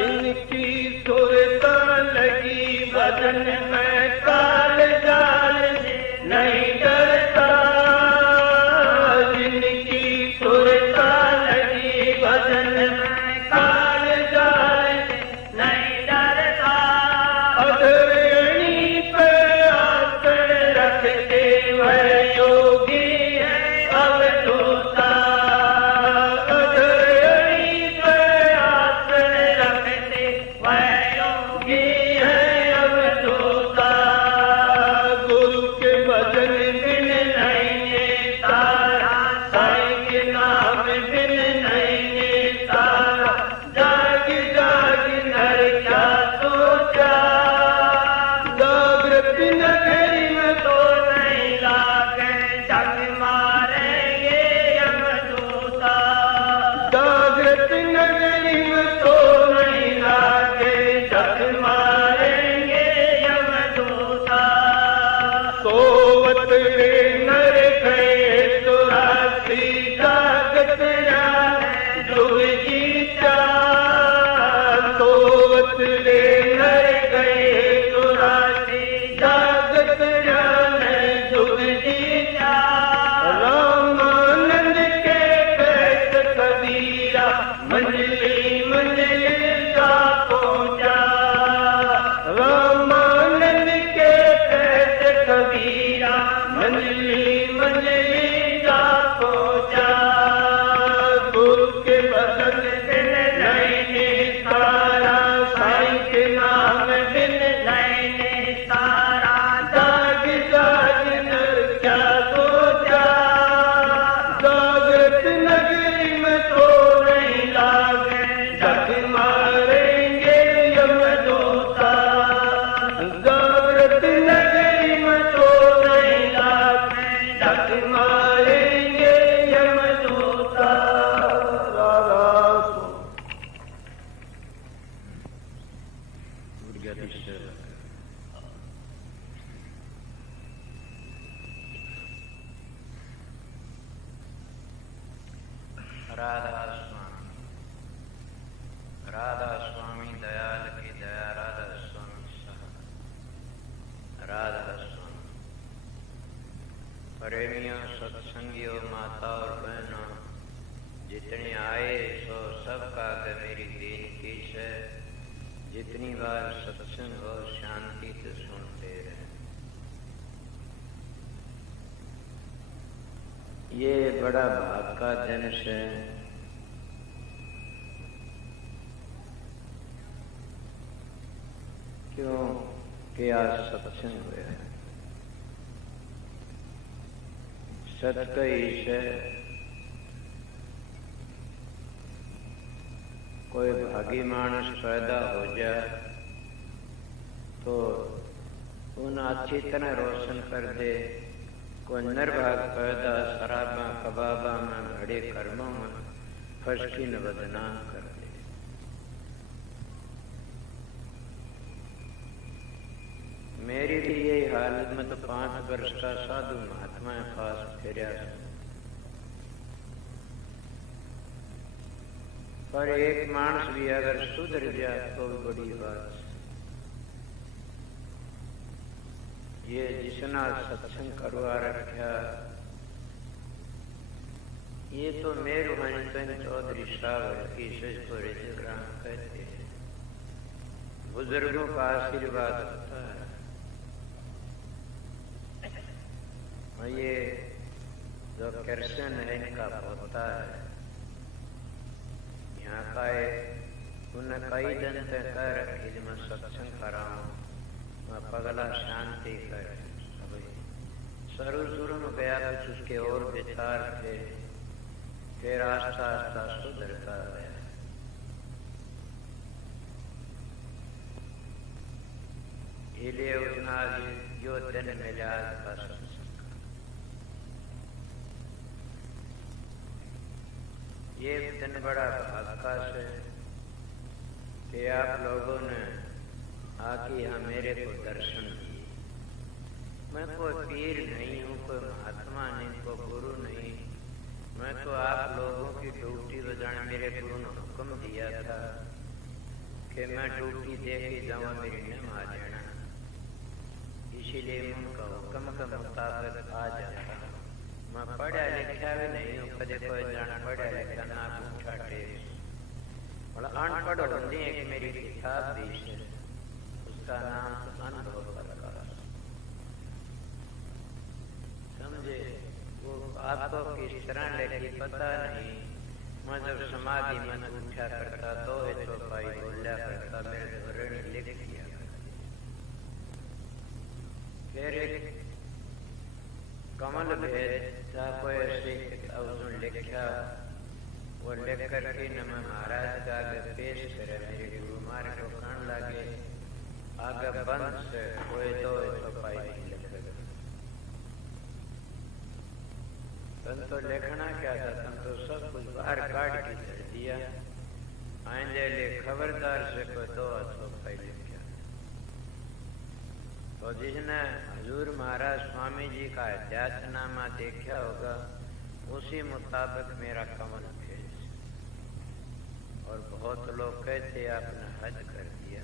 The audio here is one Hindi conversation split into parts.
जिनकी सुरता लगी बदन में काल जाल नहीं डरता, जिनकी सुरता लगी बदन में काल जाल नहीं डरता। अधरेणी पे आकर रखते वह योगी है अवधूता, अधरेणी पे आकर रखते वह योगी है अवधूता। गुरु के भजन बिन नहीं ये तारा, साईं के नाम बिन नहीं ये तारा। जाग जाग नर क्या सोचा, जागृत नगरी में तो नहीं लागे जग मारेंगे यमदूता। जागृत नगरी में तो नहीं लागे जग मारेंगे यमदूता। सोवत रे नर गए चौरासी जागत जाने जुग जीता, सोवत रे नर गए चौरासी जागत जाने जुग जीता। रामानंद के बैठ कबीरा मंजिली मंजिल जा पहुंचा, रामानंद के बैठ कबीरा मंजिली मंजिल जा पहुंचा। गुरु के भजन बिन नहीं निस्तारा, साईं के नाम बिन नहीं निस्तारा। जाग जाग नर क्या सोचा, जागृत नगरी में तो नहीं लागे जग मारेंगे यमदूता। जागृत नगरी में तो नहीं लागे जग मारेंगे यमदूता। राधा स्वामी, राधा स्वामी दयाल की दया, राधा स्वामी सह, राधा स्वामी। प्रेमियों, सत्संगियों, माता और बहनों, जितने आए सो सबका आगे मेरी बेनती है, जितनी बार सत्संग हो शांति से सुनते रहे। ये बड़ा भाग का दिन है, क्यों कि आज सत्संग हुआ है। सत कही से कोई भागी मानस पैदा हो जाए तो उन अच्छी तरह रोशन कर दे, कोई निर्भाग पैदा शराबा कबाबा में बड़े कर्मों में फसकी न बदनाम कर दे। मेरी भी यही हालत में तो 5 वर्ष का साधु महात्मा के पास फिर, पर एक मानस भी अगर सुधर जाए तो बड़ी बात। ये जिसना सत्संग करवा रखा, ये तो मेरू हंसन चौधरी साहब की सजपुरी ग्राम कहते हैं। बुजुर्गों का आशीर्वाद होता है। और ये जो कृष्ण है इनका होता है। यहाँ का उन्हें कई दिन तक कह रखी मैं सत्संग कराऊं, मैं पगला शांति कर। शुरू में गया कुछ उसके और विचार थे, फिर आस्ता आस्ता सुधरता गया। इसलिए उतना जो दिन मिला था सत्संग, ये दिन बड़ा भाग्य से कि आप लोगों ने आके यहाँ मेरे को दर्शन दिए। मैं कोई पीर नहीं हूँ, कोई महात्मा नहीं, कोई गुरु नहीं, मैं तो आप लोगों की ड्यूटी बजाने मेरे गुरु ने हुक्म दिया था कि कि मैं ड्यूटी दे के जाऊँ मेरी न आ जाना, इसीलिए उनका हुक्म के मुताबिक आ जाता हूँ। मैं पढ़ा लिखा भी नहीं हूँ, कदे कोई जान पढ़ा लिखा ना पूछा टेक बड़ा अनपढ़ होती एक मेरी किताब भी है, उसका नाम अनुभव प्रकाश। समझे? वो आपको किस तरह लगी पता नहीं। मैं जब समाधि मन उठा करता तो भाई बोला करता, मेरे धोरण लिख दिया। फिर एक कमल भेद था, कोई ऐसी किताब लिखा, वो लिख करके न मैं महाराज का आगे पेश करे। मेरे गुरु मार को कहने लगे आगे बंद से कोई तो पाई नहीं लिख। तन तो लिखना क्या था, तन तो सब कुछ बाहर काट के दे दिया। आइंदे ले खबरदार से कोई दो तो पाई लिखा। तो जिसने हजूर महाराज स्वामी जी का अध्यात्मनामा देखा होगा, उसी मुताबिक मेरा कमल भेज। और बहुत लोग कहते आपने हज कर दिया,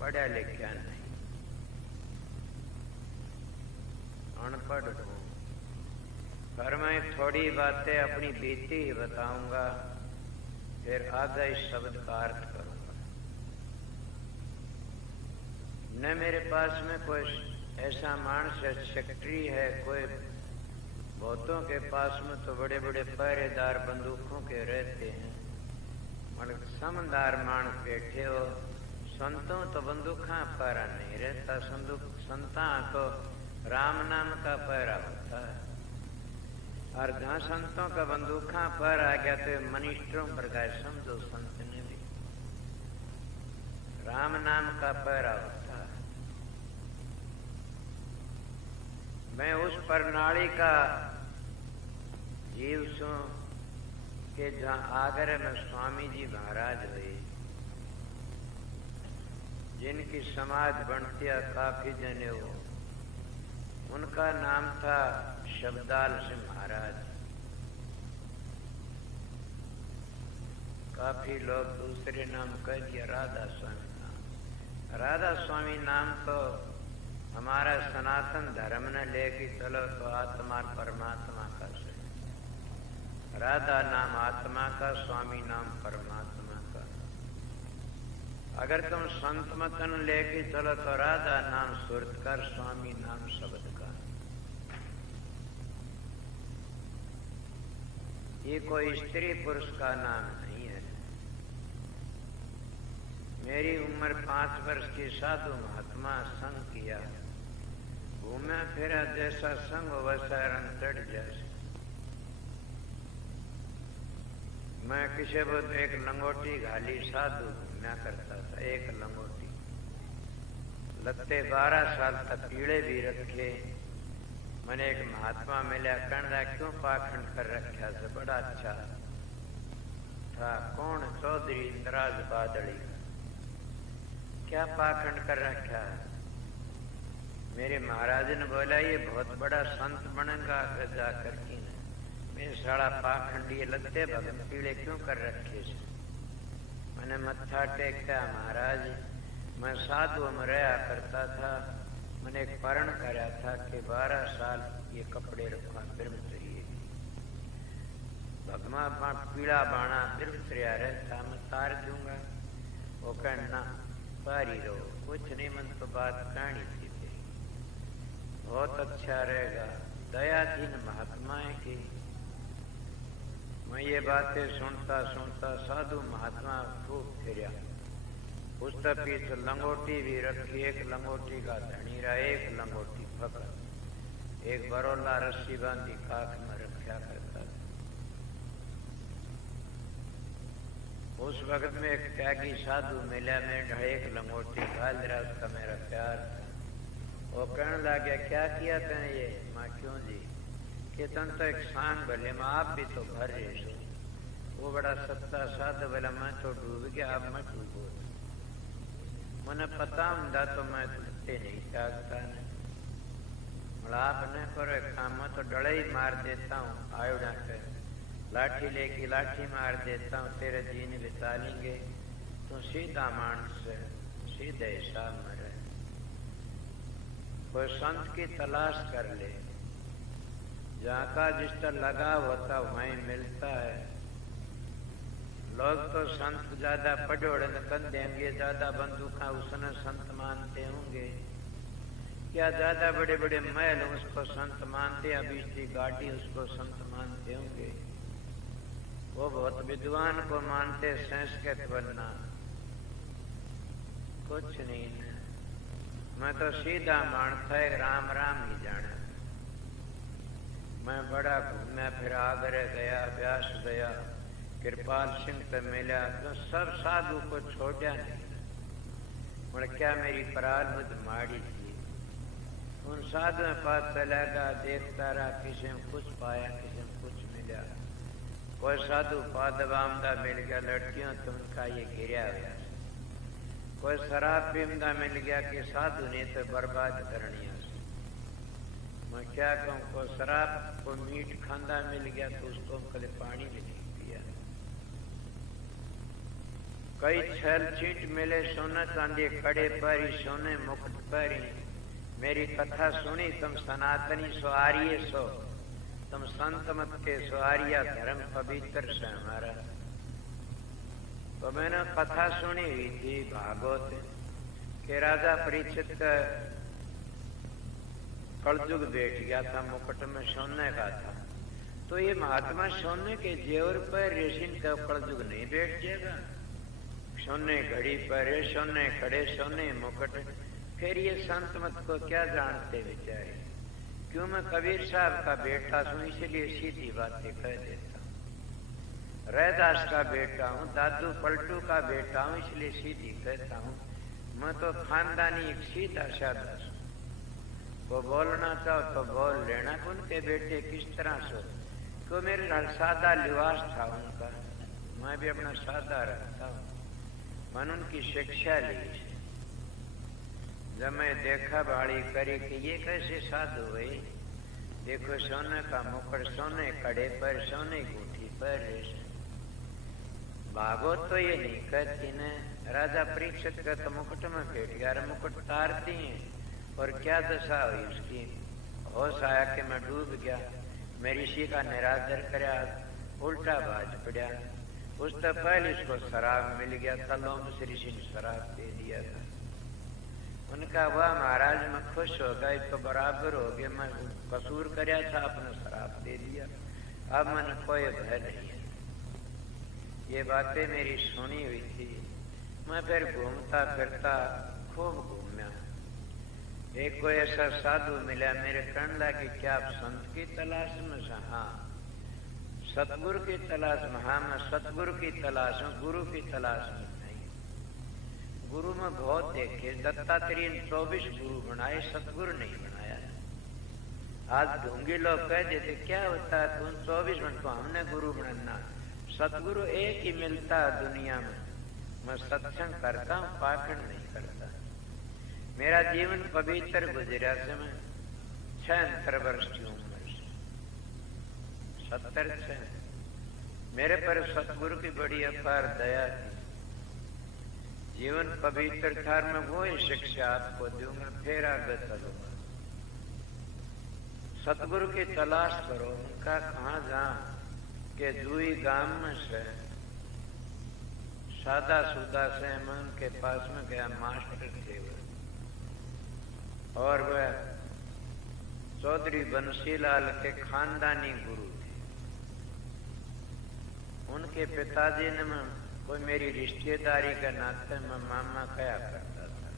पढ़ा लिखा नहीं, अनपढ़ हूँ। पर मैं थोड़ी बातें अपनी बीती ही बताऊंगा, फिर आगे इस शब्द का अर्थ करूंगा। न मेरे पास में कोई ऐसा मानस सेक्रेटरी है, कोई बहुतों के पास में तो बड़े बड़े पहरेदार बंदूकों के रहते हैं, मगर समझदार मानस बैठे हो। संतों तो बंदूका पहरा नहीं रहता, संता तो राम नाम का पहरा होता है। और जहां संतों का बंदूका पर आ गया तो मनिष्ठों पर गए, समझो संत ने भी राम नाम का पहरा होता है। मैं उस प्रणाली का जीव सू के जहां आगरे में स्वामी जी महाराज हुए, जिनकी समाज बनतिया काफी जने हो। उनका नाम था शब्दाल सिंह महाराज। काफी लोग दूसरे नाम कह दिया राधा स्वामी नाम। राधा स्वामी नाम तो हमारा सनातन धर्म ने लेके चलो तो आत्मा परमात्मा का से। राधा नाम आत्मा का, स्वामी नाम परमात्मा का। अगर तुम संत मतन लेके चलो तो राधा नाम सुरत कर, स्वामी नाम शब्द का। ये कोई स्त्री पुरुष का नाम नहीं है। मेरी उम्र 5 वर्ष की साधु महात्मा संग किया, घूमे फिरा जैसा संग वैसा रंग चढ़ जैसे। मैं किसी वक्त एक लंगोटी घाली साधु घूमया करता था, एक लंगोटी। लगते 12 साल तक पीड़े भी रखे। मैंने एक महात्मा मिला, कहना क्यों पाखंड कर रखा से, बड़ा अच्छा था। कौन? चौधरी इंद्राज बादड़ी। क्या पाखंड कर रखा? मेरे महाराज ने बोला ये बहुत बड़ा संत बनेगा जाकर की ने। मैं साड़ा पाखंड ये लगते भगत पीड़े क्यों कर रखे से। मैंने मत्था टेका, महाराज मैं साधु में रहा करता था, मैंने एक परण करा था कि 12 साल ये कपड़े रखा ब्रह्मचर्य। भगवा पीड़ा बाणा ब्रह्मचर्या रहता, मैं तार दूंगा। वो कहना पारी रहो, कुछ नहीं, मन तो बात कहानी थी तेरी, बहुत अच्छा रहेगा। दयाधीन महात्माएं की। मैं ये बातें सुनता सुनता साधु महात्मा खूब फिरा। उसके पीछे लंगोटी भी रखी, एक लंगोटी का धनी रहा, एक लंगोटी पकड़, एक बरोला रस्सी बांधी काख में रखा करता था। उस वक्त में एक त्यागी साधु मिला, मैं एक लंगोटी घाल रहा, उसका मेरा प्यार था। वो कहने लगा क्या किया तैने ये? माँ क्यों जी? कि तन तो एक सांग भले मैं आप भी तो भर रहे। वो बड़ा सत्ता साधु बोला मैं तो डूब गया, अब मैं डूबो। मैंने पता होता तो मैं थकते नहीं जागता नहीं। आप न करो काम, मैं तो डले ही मार देता हूँ। आयोडा कर लाठी लेके लाठी मार देता हूँ, तेरे जीन बिता लेंगे। तो सीधा मानस है, सीधे हिसाब में रहे। कोई संत की तलाश कर ले, जहाँ का जिस तरह लगाव होता वहीं मिलता है। लोग तो संत ज्यादा पढ़ोड़े कर देंगे, ज्यादा बंदूका उसने संत मानते होंगे, क्या ज्यादा बड़े बड़े महल उसको संत मानते, अभी की गाड़ी उसको संत मानते होंगे। वो बहुत विद्वान को मानते, संस्कृत बनना कुछ नहीं है। मैं तो सीधा मानता है, राम राम ही जाना। मैं बड़ा घूमया फिर आगरे गया, व्यास गया, कृपाल सिंह से मिला, तो सब साधु को छोड़ा नहीं। और क्या मेरी प्रारब्ध माड़ी थी। उन साधु में पास चला गया, देखता रहा, किसी में कुछ पाया, किसी में कुछ मिला। कोई साधु पादवामदा मिल गया, लड़कियों तो उनका ये गिरा हुआ। कोई शराब पीमदा मिल गया कि साधु ने तो बर्बाद करनी है। मैं क्या कहूँ, को शराब को मीट खांदा मिल गया तो उसको कल पानी भी नहीं पिया। कई छल चीट मिले, सोना चांदी कड़े पर ही, सोने मुकुट पर ही। मेरी कथा सुनी, तुम सनातनी सो आर्य सो, तुम संत मत के सो आर्य, धर्म पवित्र से हमारा। तो मैंने कथा सुनी हुई थी भागवत के, राजा परीक्षित का कलयुग बैठ गया था, मुकुट में सोने का था। तो ये महात्मा सोने के जेवर पर रेशिन का कलयुग नहीं बैठ जाएगा। सोने घड़ी पर, सोने खड़े, सोने मुकुट। फिर ये संत मत को क्या जानते बेचारे। क्यों, मैं कबीर साहब का बेटा हूं, इसलिए सीधी बातें कह देता। रैदास का बेटा हूँ, दादू पलटू का बेटा हूँ, इसलिए सीधी कहता हूँ। मैं तो खानदानी एक सीधा साधा हूँ। वो बोलना चाहो तो बोल लेना। उनके बेटे किस तरह से, तो मेरे सादा लिबास था उनका, मैं भी अपना सादा रखता हूँ। मैंने उनकी शिक्षा ली। जब मैं देखा बाड़ी करी कि ये कैसे साधु हुए, देखो सोने का मुकुट, सोने कड़े पर, सोने गुठी पर। भागवत तो ये नहीं कहती न, राजा परीक्षित का तो मुकुट में बैठ गया, मुकुट तारती है। और क्या दशा हुई उसकी, होश आया कि मैं डूब गया, मैं ऋषि का निरादर कराया, उल्टा बाज पड़ा। उस तो पहले उसको शराब मिल गया था, लोग ऋषि ने शराब दे दिया था। उनका वाह महाराज, मैं खुश हो गया, तो बराबर हो गया, मैं कसूर कराया था, अपने शराब दे दिया, अब मैंने कोई भय नहीं है। ये बातें मेरी सुनी हुई थी। मैं फिर घूमता फिरता खूब घूमया। एक कोई ऐसा साधु मिला, मेरे कहने लगा कि क्या आप संत की तलाश में? हाँ। सतगुरु की तलाश में? हाँ, मैं सतगुरु की तलाश में, गुरु की तलाश में नहीं। गुरु में बहुत देखे, दत्तात्रेय ने 24 गुरु बनाए, सतगुरु नहीं बनाया। आज ढूंढी लोग कह देते क्या होता है, तुम 24 मिनट को हमने गुरु बनाना। सतगुरु एक ही मिलता है दुनिया में। मैं सत्संग करता हूँ, पाखंड नहीं करता। मेरा जीवन पवित्र गुजरा से मैं 76 वर्ष की उम्र से, 76। मेरे पर सतगुरु की बड़ी अपार दया थी। जीवन पवित्र था। मैं वो ही शिक्षा आपको दूंगा, फिर आगे चलूंगा। सतगुरु की तलाश करो। उनका कहाँ जा के दुई गांव में से सादा सुदा से मैं उनके पास में गया। मास्टर थे वो, और वह चौधरी बंसीलाल के खानदानी गुरु थे। उनके पिताजी ने मैं कोई मेरी रिश्तेदारी का नाते मैं मामा कया करता था,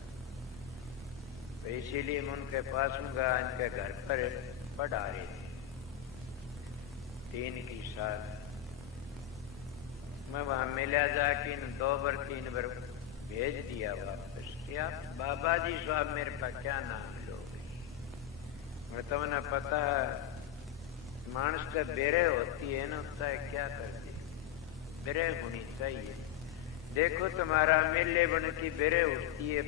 तो इसीलिए मैं उनके पास में गया। इनके घर पर पढ़ा रही थी 3 की साल। मैं वहां मिला जाके 2 बार 3 बार भेज दिया वापस। क्या बाबा जी साहब मेरे पास क्या नाम लोगे? मैं तो मैंने पता है मानस का बेरे होती है ना, उसका क्या करती बेरे होनी चाहिए। देखो तुम्हारा मेले बन की बेरे उठती है,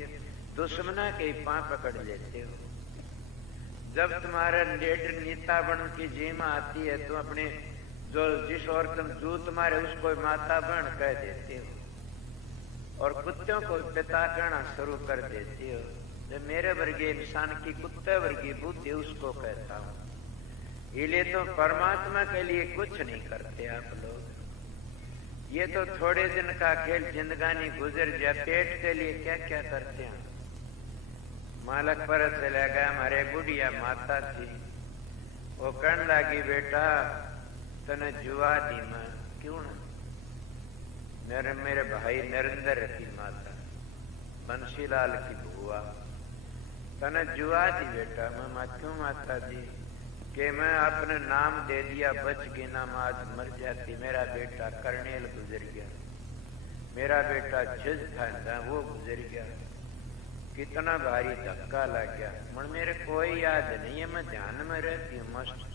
दुश्मना के पांव पकड़ लेते हो। जब तुम्हारा लीडर नेता बन की जीमा आती है तो अपने जो जिस और तुम जू तुम्हारे उसको माता बन कह देते हो। और कुत्तों को पिता कहना शुरू कर देती हो। जो मेरे वर्गीय इंसान की कुत्ते वर्गीय बुद्धि उसको कहता हूं। इसलिए तो परमात्मा के लिए कुछ नहीं करते आप लोग। ये तो थोड़े दिन का खेल, जिंदगानी गुजर जाए, पेट के लिए क्या क्या करते हैं। मालक पर चला गया, हमारे बुढ़िया माता थी, वो कहने लगी बेटा तने जुआ दी मैं। क्यों ना? मेरे भाई नरेंद्र की माता, बंसीलाल की बुआ, तने जुआ दी बेटा। मैं क्यों माता जी? कि मैं अपने नाम दे दिया, बच गई ना, आज मर जाती। मेरा बेटा कर्नेल गुजर गया, मेरा बेटा जज था वो गुजर गया, कितना भारी धक्का लग गया। मन मेरे कोई याद नहीं है, मैं ध्यान में रहती हूँ मस्त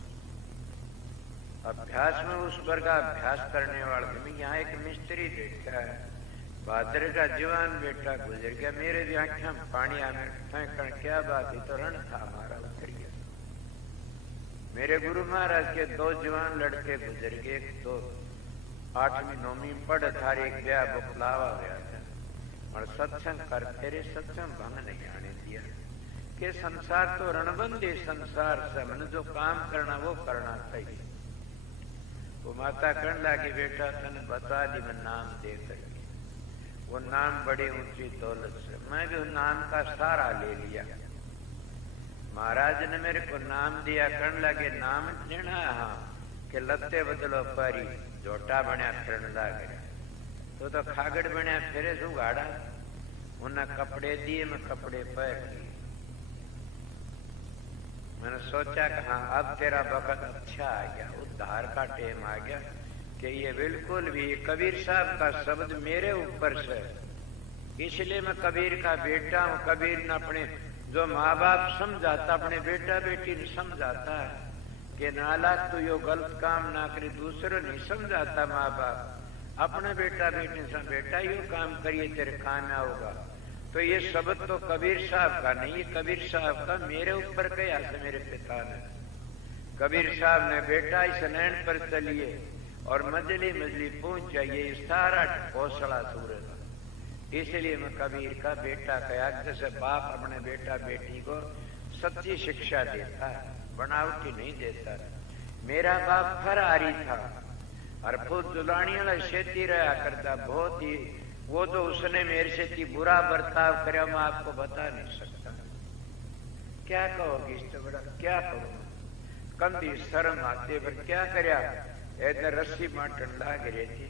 अभ्यास में। उस पर का अभ्यास करने वाले यहाँ एक मिस्त्री बैठा है, भाद्र का जवान बेटा गुजर गया। मेरे भी आंखें में पानी आ फेंकण, क्या बात है, तो रण था हमारा उतर गया। मेरे गुरु महाराज के 2 जवान लड़के गुजर गए, एक तो 8वीं 9वीं पढ़ था, एक ब्याह बुखलावा गया था। और सत्संग कर तेरे सत्संग भंग नहीं आने दिया कि संसार तो रणबंदी संसार से, मन जो काम करना वो करना चाहिए। वो माता कहने लगी बेटा तने बता दी मैं नाम दे करके। वो नाम बड़ी ऊंची दौलत से, मैं भी नाम का सहारा ले लिया। महाराज ने मेरे को नाम दिया, कहने लगे नाम लेना? हाँ। कि लत्ते बदलो परी, झोटा बनया फिरन लग गया। तो खागड़ बनया फिरे शू गाड़ा। उन्हें कपड़े दिए, मैं कपड़े पहन लिए। मैंने सोचा कि हाँ अब तेरा वक्त अच्छा आ गया, उद्धार का टेम आ गया। कि ये बिल्कुल भी कबीर साहब का शब्द मेरे ऊपर से, इसलिए मैं कबीर का बेटा हूँ। कबीर ने अपने जो माँ बाप समझाता, अपने बेटा बेटी ने समझाता है कि नाला तू यो गलत काम ना करे, दूसरों नहीं समझाता माँ बाप अपने बेटा बेटी से, बेटा यो काम करिए तेरे काम आओगा। तो ये शब्द तो कबीर साहब का नहीं, कबीर साहब का मेरे ऊपर कहा से मेरे पिता ने। कबीर साहब ने बेटा इस नैन पर चलिए और मजली मजली पहुंच जाइए, सारा हौसला सूरज। इसलिए मैं कबीर का बेटा कहा। जैसे बाप अपने बेटा बेटी को सच्ची शिक्षा देता है, बनावटी नहीं देता। मेरा बाप फरारी था और खुद जुलानी वाला खेती रहा करता, बहुत ही। वो तो उसने मेरे से बुरा बर्ताव करे, मैं आपको बता नहीं सकता। क्या कहोगी इस तो बड़ा, क्या करूं? कंधी शर्म आते पर क्या करया। इधर रस्सी माटन लाग रही थी,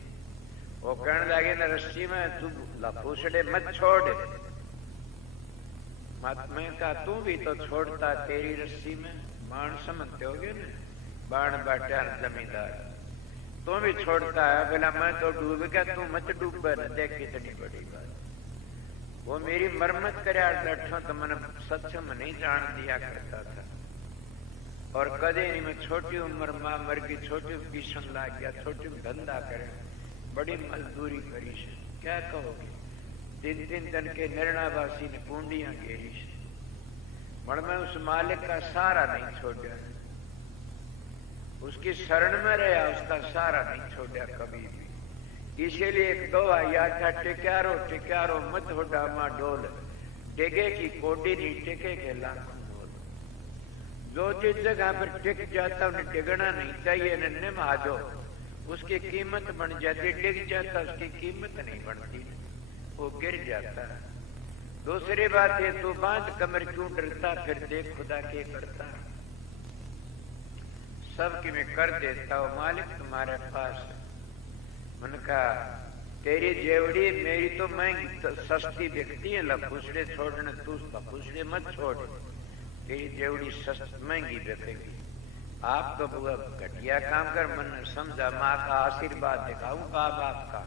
वो कहने लगे ना रस्सी में तू लपूसड़े मत छोड़। मैं कहा तू भी तो छोड़ता, तेरी रस्सी में बाण समझते हो गए ना, बाण बाटा जमींदार, तू भी छोड़ता है। बोला मैं तो डूब गया, तू मत डूब न, देख कितनी बड़ी बात। वो मेरी मरम्मत करे लठों तो मैंने सत्संग नहीं जान दिया करता था। और कदे नहीं, मैं छोटी उम्र मां मर गई, छोटी पीछन लाग गया, छोटी धंधा करे, बड़ी मजदूरी करी से। क्या कहोगे? 3 दिन के निर्णावासी ने पूंडियां घेरी से, मण मैं उस मालिक का सहारा नहीं छोड़ा, उसकी शरण में रहा, उसका सहारा नहीं छोड़ा कभी भी। इसीलिए एक दोहा याद था, टिक्यारो टिक्यारो मत हो डामा डोल, टेके की कोडी नहीं टेके के लाखों बोल। जो जिस जगह पर टिक जाता उन्हें टिकना नहीं चाहिए, निम आ जाओ, उसकी कीमत बन जाती। टिक जाता उसकी कीमत नहीं बनती, वो गिर जाता है। दूसरी बात है, तू बांध कमर क्यों डरता, फिर देख खुदा के करता। सबकी मैं कर देता हूं, मालिक तुम्हारे पास। मन का तेरी जेवड़ी मेरी तो महंगी तो सस्ती बिकती है, लफूसड़े छोड़ने तू लफूसड़े मत छोड़, तेरी जेवड़ी सस्ती महंगी बिकेगी। आप तो बुआ घटिया काम कर, मन समझा माँ का आशीर्वाद दिखाऊं माँ बाप का।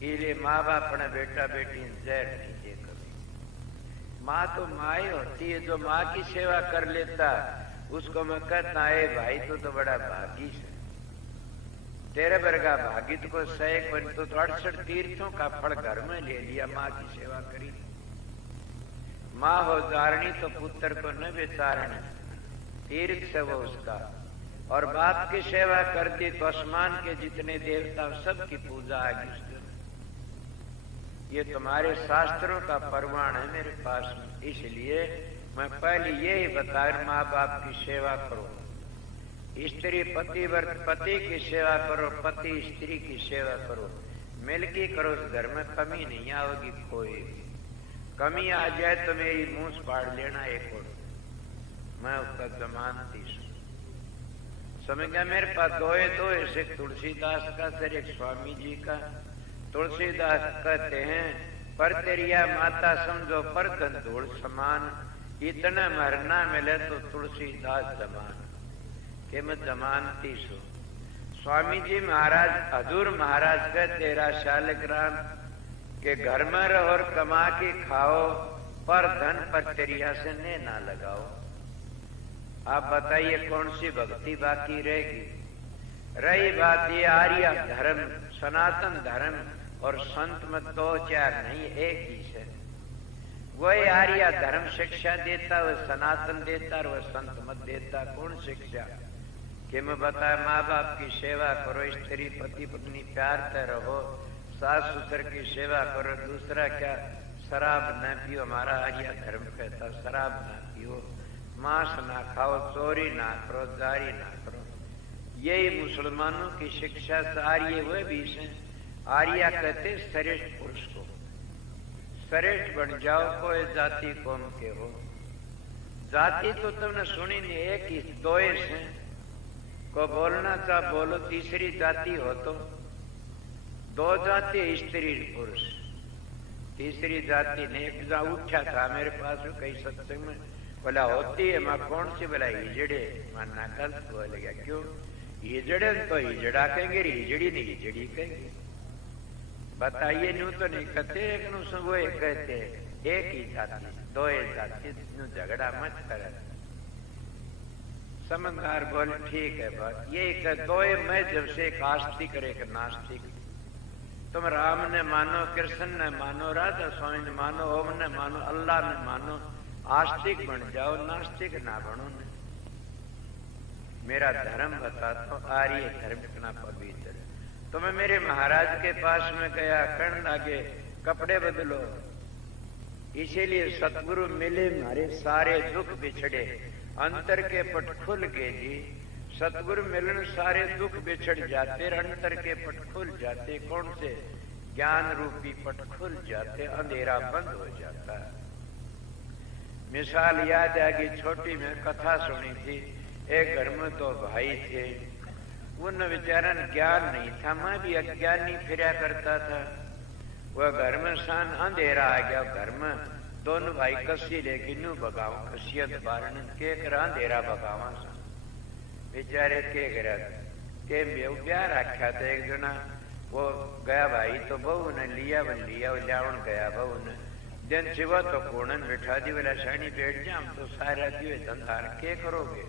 इसलिए माँ बाप अपने बेटा बेटी जहर नहीं दे कभी। माँ तो माँ ही होती है, जो माँ की सेवा कर लेता उसको मैं कहता है भाई तो बड़ा भागी से, तेरे वर्गा भागी को 168 तीर्थों का फल घर में ले लिया, माँ की सेवा करी। माँ हो धारणी तो पुत्र को न बेचारणी, तीर्थ से वो उसका। और बाप की सेवा करती तो आसमान के जितने देवता सबकी पूजा आगी उस दिन। ये तुम्हारे शास्त्रों का प्रमाण है मेरे पास में, इसलिए मैं पहले यही बता माँ बाप की सेवा करो, स्त्री पतिव्रत पति की सेवा करो, पति स्त्री की सेवा करो, मिलके करो, घर में कमी नहीं आओगी। कोई कमी आ जाए तो मेरी मूंछ फाड़ लेना एक और, मैं उसका जमानती समझ गया। मेरे पास दो ऐसे तुलसीदास का सर एक स्वामी जी का। तुलसीदास कहते हैं पर तेरिया माता समझो पर धन धूल समान, इतना मरना मिले तो तुलसीदास जमान के मैं जमानती सू। स्वामी जी महाराज हजूर महाराज का 13 शालिग्राम के घर में रहो और कमा के खाओ, पर धन पर तेरिया से ने ना लगाओ। आप बताइए कौन सी भक्ति बाकी रहेगी? रही बात ये आर्य धर्म, सनातन धर्म और संत में 2-4 नहीं, एक ही है। वही आर्य धर्म शिक्षा देता, वह सनातन देता और वह संत मत देता। कौन शिक्षा कि मैं बताया माँ बाप की सेवा करो, स्त्री पति पत्नी प्यार से रहो, सास ससुर की सेवा करो। दूसरा क्या, शराब न पियो, हमारा आर्य धर्म कहता शराब न पियो, मांस ना खाओ, चोरी ना करो, जारी ना करो। यही मुसलमानों की शिक्षा। आर्य वह भी है, आर्य कहते श्रेष्ठ पुरुष को, श्रेष्ठ बन जाओ, कोई जाति कौम के हो। जाति तो तुमने सुनी नहीं, एक ही 2 है को बोलना चाह बोलो, तीसरी जाति हो तो 2 जाति स्त्री पुरुष, तीसरी जाति ने। एक जा उठा था मेरे पास कई सत्संग में, बोला होती है माँ कौन सी, बोला हिजड़े। मानना गलत बोल गया, क्यों? हिजड़े तो हिजड़ा कहेंगे, हिजड़ी नहीं हिजड़ी कहेंगे। बताइए न्यू तो नहीं कहते, एक नु वो कहते एक ही जाति 2 जाति, झगड़ा मत कर। समझदार बोले ठीक है बात, ये 2 में जब से एक आस्तिक और एक नास्तिक। तुम राम ने मानो, कृष्ण ने मानो, राधा स्वामी ने मानो, ओम ने मानो, अल्लाह ने मानो, आस्तिक बन जाओ, नास्तिक ना बनो। मेरा धर्म बताता हूं, आर्य धर्म कितना पवित्र। तो मैं मेरे महाराज के पास में गया, कर्ण लागे कपड़े बदलो, इसीलिए सतगुरु मिले, हमारे सारे दुख बिछड़े, अंतर के पट खुल गए जी। सतगुरु मिलन सारे दुख बिछड़ जाते, अंतर के पट खुल जाते। कौन से? ज्ञान रूपी पट खुल जाते, अंधेरा बंद हो जाता है। मिसाल याद आ गई, छोटी में कथा सुनी थी। एक घर में 2 भाई थे, उन बेचारा ज्ञान नहीं था, मैं भी अज्ञानी फिरा करता था। वह घर में सान अंधेरा आ गया, घर में दोनों भाई कसी लेके न्यू भगाओ, कसियत बारण के कर अंधेरा भगावा सा। बेचारे के करा के ब्याह रखा था। एक जना वो गया भाई तो बहू ने लिया, वो लियावन गया बहू ने दिन सिवा तो कोणन बिठा दी, बोला शानी बैठ जा, हम तो सारा दिए धंधा के करोगे?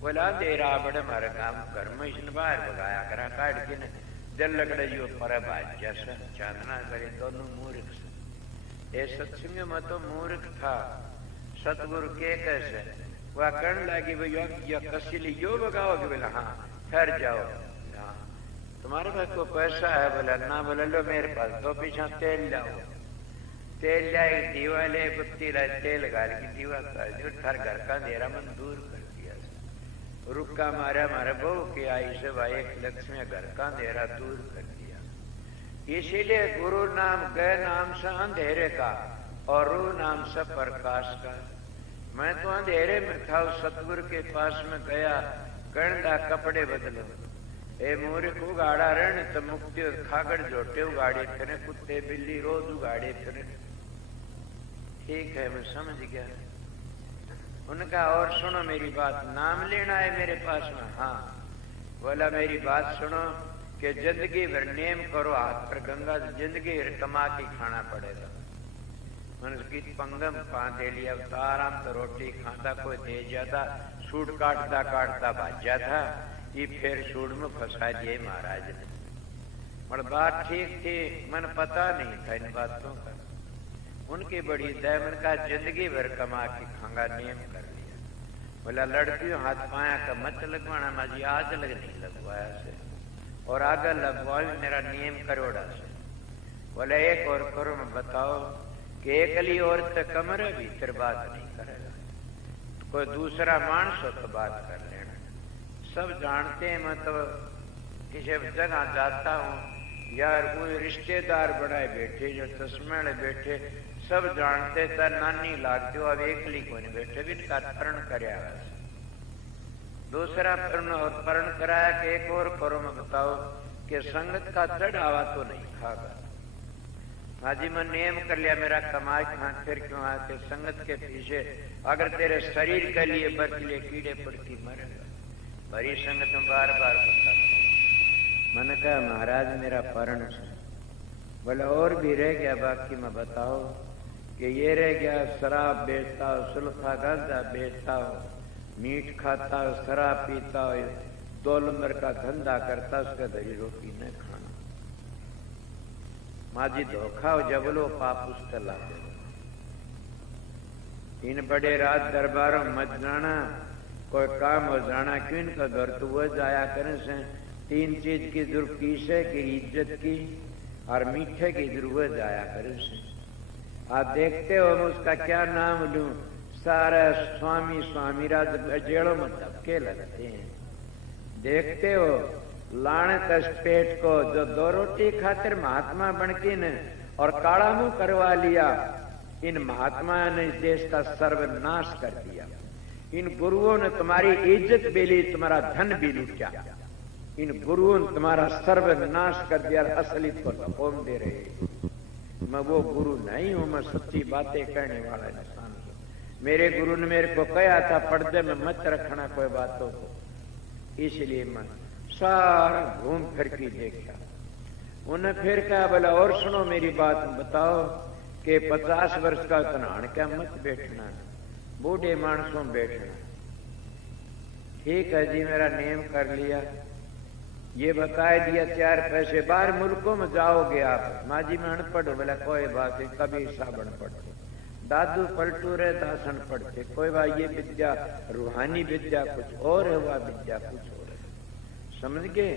बोला अंधेरा बड़े हमारे काम, घर में इसने बाहर भगाया करा, काट के न जल लगड़े जो पर बाज जैसा चांदना करे। दोनों मूर्ख ये सत्संग में तो मूर्ख था। सतगुरु के कैसे वह कर्ण लगी, भैया कसीली यो भगाओगे? बोला हाँ, ठहर जाओ, हाँ तुम्हारे पास को पैसा है? बोला ना। बोला लो मेरे पास 2 पीछा तेल लाओ। तेल लाए, दीवा ले, कुत्ती लाए, तेल गाल की दीवा थार घर का अंधेरा मन दूर कर दिया। रुका मारा मारा बहू की आई से भाई, एक लक्ष्मी घर का अंधेरा दूर कर दिया। इसीलिए गुरु नाम गए नाम से अंधेरे का, और रू नाम से प्रकाश का। मैं तो अंधेरे में था, उस सतगुरु के पास में गया, कणदा कपड़े बदलो। ए मूर्ख उगाड़ा रण तो मुक्ति, खागड़ जोटे उगाड़े फिरे, कुत्ते बिल्ली रोज उगाड़े फिरे। ठीक है मैं समझ गया। उनका और सुनो मेरी बात, नाम लेना है मेरे पास में? हाँ। बोला मेरी बात सुनो कि जिंदगी भर नेम करो, हाथ पर गंगा, जिंदगी भर कमा के खाना पड़ेगा। की पंगम पा दे लिया, तो आराम तो रोटी खाता, कोई दे जाता, सूट काटता काटता भाज जाता, ये फिर सूट में फंसा दिए महाराज ने। और बात ठीक थी, मन पता नहीं था इन बातों का। उनकी बड़ी दया, मन का जिंदगी भर कमा के खांगा, नियम कर लिया। बोला लड़कियों हाथ पाया का मत लगवाना, माजी आज लग नहीं लगवाया से, और आगे लगवा मेरा नियम करोड़ा से। बोले एक और करो मैं बताओ कि एकली औरत कमर भीतर बात नहीं करेगा, कोई दूसरा मानस हो तो बात कर लेना। सब जानते हैं मैं तो किसी जगह जाता हूँ यार, कोई रिश्तेदार बनाए बैठे जो चश्मे बैठे, सब जानते था नानी लागते हो, अब एकली को नहीं बैठे भी परण कराया। दूसरा परण कराया कि एक और करो मैं बताओ कि संगत का चढ़ावा तो नहीं खागा। हाजी मैं नियम कर लिया, मेरा कमाई कहाँ फिर क्यों आते संगत के पीछे, अगर तेरे शरीर के लिए बच लिए कीड़े पड़ती मरेगा। भरी संगत में बार बार बताता हूँ। मैंने कहा महाराज मेरा परण से, बोले और भी रह गया बाकी मैं बताओ कि ये रह गया शराब बेचता हो, सुल्फा गांजा बेचता हो, मीट खाता हो, शराब पीता हो, 2 नंबर का धंधा करता, उसका दही रोटी न खाना। माजी धोखा हो जबलो पाप उसका ला दे। इन बड़े रात दरबारों मत जाना, कोई काम हो जाना क्यों, इनका घर तो वो जाया करें से 3 चीज की जरूरत, पीसे की, इज्जत की और मीठे की जरूरत जाया करें से। आप देखते हो मैं उसका क्या नाम लूं, सारा स्वामी स्वामी राज जेड़ों में धक्के लगते हैं। देखते हो लाणत पेट को जो 2 रोटी खातिर महात्मा बनके न और काला मुंह करवा लिया, इन महात्मा ने इस देश का सर्वनाश कर दिया। इन गुरुओं ने तुम्हारी इज्जत भी ली, तुम्हारा धन भी लूटा। इन गुरुओं ने तुम्हारा सर्वनाश कर दिया, असलियत को लकोम दे रहे। मैं वो गुरु नहीं हूं, मैं सच्ची बातें कहने वाला इंसान हूं। मेरे गुरु ने मेरे को कहा था पर्दे में मत रखना कोई बातों को, इसलिए मैं सारा घूम फिर के देखा। उन्हें फिर कहा बोला और सुनो मेरी बात बताओ कि 50 वर्ष का कन्हान क्या मत बैठना, बूढ़े मानसों बैठना। ठीक है जी, मेरा नियम कर लिया, ये बता दिया 4 पैसे। बाहर मुल्कों में जाओगे आप, माजी में अनपढ़ हो, बोला कोई बात नहीं, कभी साबन पढ़ते, दादू पलटू रहे दासन पढ़ते, कोई बात। ये विद्या रूहानी विद्या कुछ और है, वह विद्या कुछ और है, समझ गए।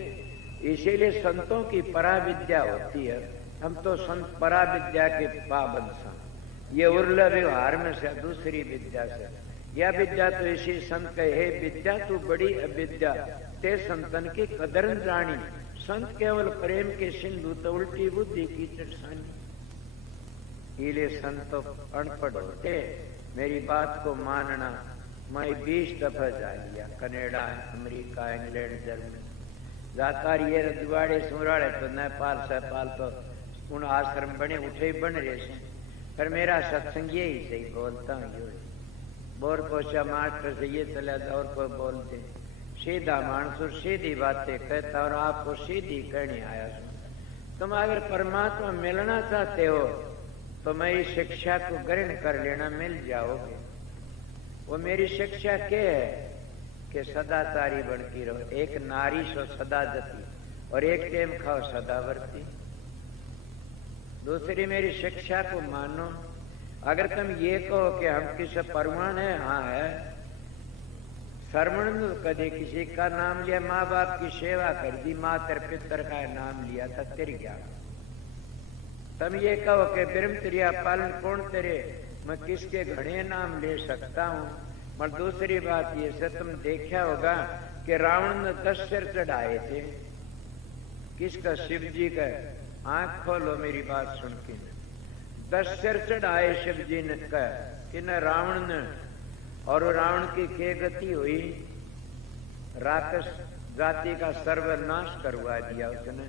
इसीलिए संतों की परा विद्या होती है, हम तो संत परा विद्या के पाबंद संत। ये उर्ल व्यवहार में से दूसरी विद्या से, यह विद्या तो इसी संत कहे, हे विद्या तू बड़ी अविद्या, ते संतन की कदरन जानी, संत केवल प्रेम के सिंधु तो उल्टी बुद्धि की चरसानी। इले संतों अनपढ़ होते, मेरी बात को मानना। मैं 20 दफा जा लिया, कनाडा, अमेरिका, इंग्लैंड, जर्मनी जाता ये रजवाड़े सुराड़े तो नेपाल सपाल तो उन आश्रम बने उठे बन रहे से। पर मेरा सत्संग यही सही बोलता हूँ, बोर पोछा मास्टर से ये चला जाओ और कोई बोलते सीधा मानसूर सीधी बातें कहता और आपको सीधी कहने आया। तुम अगर परमात्मा मिलना चाहते हो तो मेरी शिक्षा को ग्रहण कर लेना, मिल जाओगे। वो मेरी शिक्षा क्या है कि सदाचारी बनती रहो, एक नारी सो सदा जती और एक टेम खाओ सदावर्ती। दूसरी मेरी शिक्षा को मानो। अगर तुम ये कहो कि हम किसी परवान है, हाँ है, श्रवण कदे किसी का नाम लिया, माँ बाप की सेवा कर दी, मातर पितर का नाम लिया था, तेरी क्या। तुम ये कहो कि ब्रह्मचर्या पालन कौन तेरे, मैं किसके घड़े नाम ले सकता हूँ। मगर दूसरी बात ये से तुम देखा होगा कि रावण ने 10 सिर चढ़ाए थे, किसका, शिव जी का। आंख खोलो मेरी बात सुन के, 10 सिर चढ़ाए शिव जी ने कहा कि न रावण ने, और रावण की क्या गति हुई, राक्षस जाति का सर्वनाश करवा दिया उसने।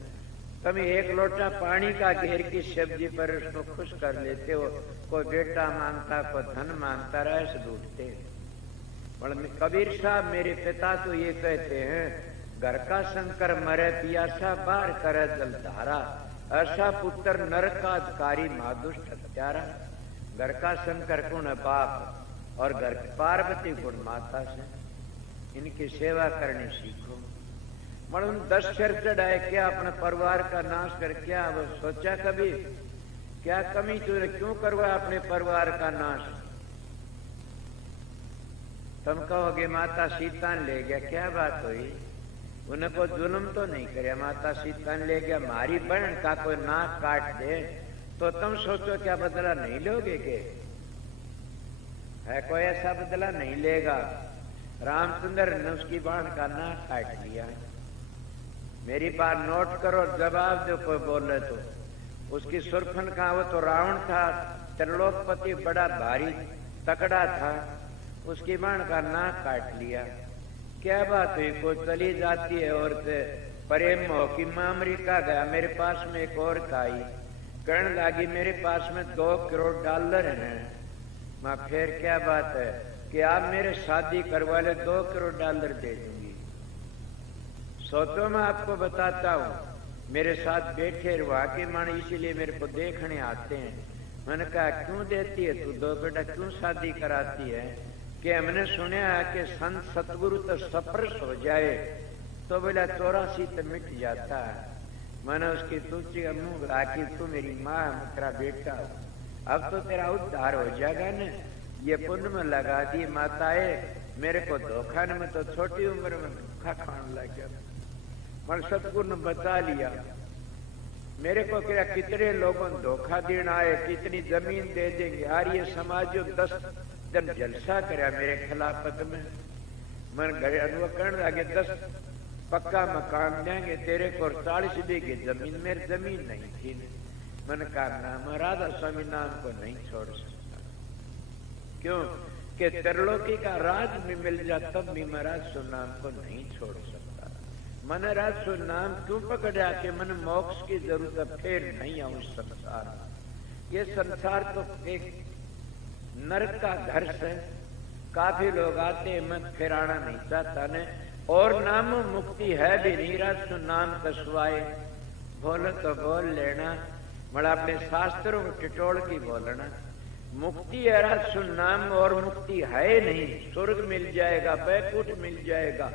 तुम 1 लोटा पानी का घेर की शिव जी पर उसको खुश कर लेते हो, कोई बेटा मांगता, कोई धन मांगता, रह ढूंढते। कबीर साहब मेरे पिता तो ये कहते हैं, घर का शंकर मरे पियासा, बाहर करे जलधारा, ऐसा पुत्र नरकाधिकारी महादुष्ट हत्यारा। घर का शंकर गुण बाप और घर की पार्वती गुण माता से, इनकी सेवा करनी सीखो। मगर 10 सिर चढ़ाए क्या अपने परिवार का नाश कर, क्या वो सोचा कभी, क्या कमी तूने क्यों करवा अपने परिवार का नाश। तुम कहोगे माता सीता ले गया, क्या बात हुई, उनको जुल्म तो नहीं करे, माता सीता ने ले गया, मारी बहन का कोई नाक काट दे तो तुम सोचो क्या बदला नहीं लोगे? के है कोई ऐसा बदला नहीं लेगा। रामचंद्र ने उसकी बहन का नाक काट लिया। मेरी बात नोट करो, जवाब दो कोई बोले तो। उसकी सुरफन का वो तो रावण था, त्रिलोकपति बड़ा भारी तकड़ा था, उसकी बहन का नाक काट लिया। क्या बात हुई? कोई चली जाती है औरत प्रेम हो कि मैं अमेरिका गया, मेरे पास में एक औरत आई, कहने लगी मेरे पास में $2 करोड़ हैं। मैं फिर क्या बात है कि आप मेरे शादी करवा ले, $2 करोड़ दे दूंगी। सोचो मैं आपको बताता हूँ, मेरे साथ बैठे रहा कि मन इसीलिए मेरे को देखने आते हैं। मैंने कहा क्यों देती है तू 2 बेटा, क्यों शादी कराती है? कि हमने सुना है कि संत सतगुरु तो सप्रस हो जाए तो बोला 84 तो मिट जाता है। मैंने उसकी तुलसी का मुंह बुला कि तू मेरी माँ तेरा बेटा, अब तो तेरा उद्धार हो जाएगा न। ये पुण्य में लगा दी माताए, मेरे को धोखा न, मैं तो छोटी उम्र में धोखा खाने लग गया। मैं सतगुरु ने बता लिया। मेरे को क्या कितने लोगों ने धोखा देना है, कितनी जमीन दे देंगे यार। ये समाज जो 10 दिन जलसा कराया मेरे खिलाफत में। मैं कहने लगे 10 पक्का मकान देंगे तेरे को, 40 बीघे जमीन, मेरी जमीन नहीं थी। मैंने कहा ना, मैं राधा स्वामी नाम को नहीं छोड़ सकता। क्यों कि त्रिलोकी का राज में मिल जाता तब भी मैं राजस्व नाम को नहीं छोड़ सकता। मैंने राजस्व नाम क्यों पकड़ा कि मैंने मोक्ष की जरूरत फिर नहीं आऊं इस संसार में। ये संसार तो एक नरक का घर से काफी लोग आते हैं, मैं फिर आना नहीं चाहता ने। और नाम मुक्ति है भी नहीं, राजस्व नाम कसवाए बोलो तो बोल लेना, बड़ा अपने शास्त्रों को टिटोड़ की बोलना। मुक्ति है राजस्व नाम, और मुक्ति है नहीं। स्वर्ग मिल जाएगा, बैकुंठ मिल जाएगा,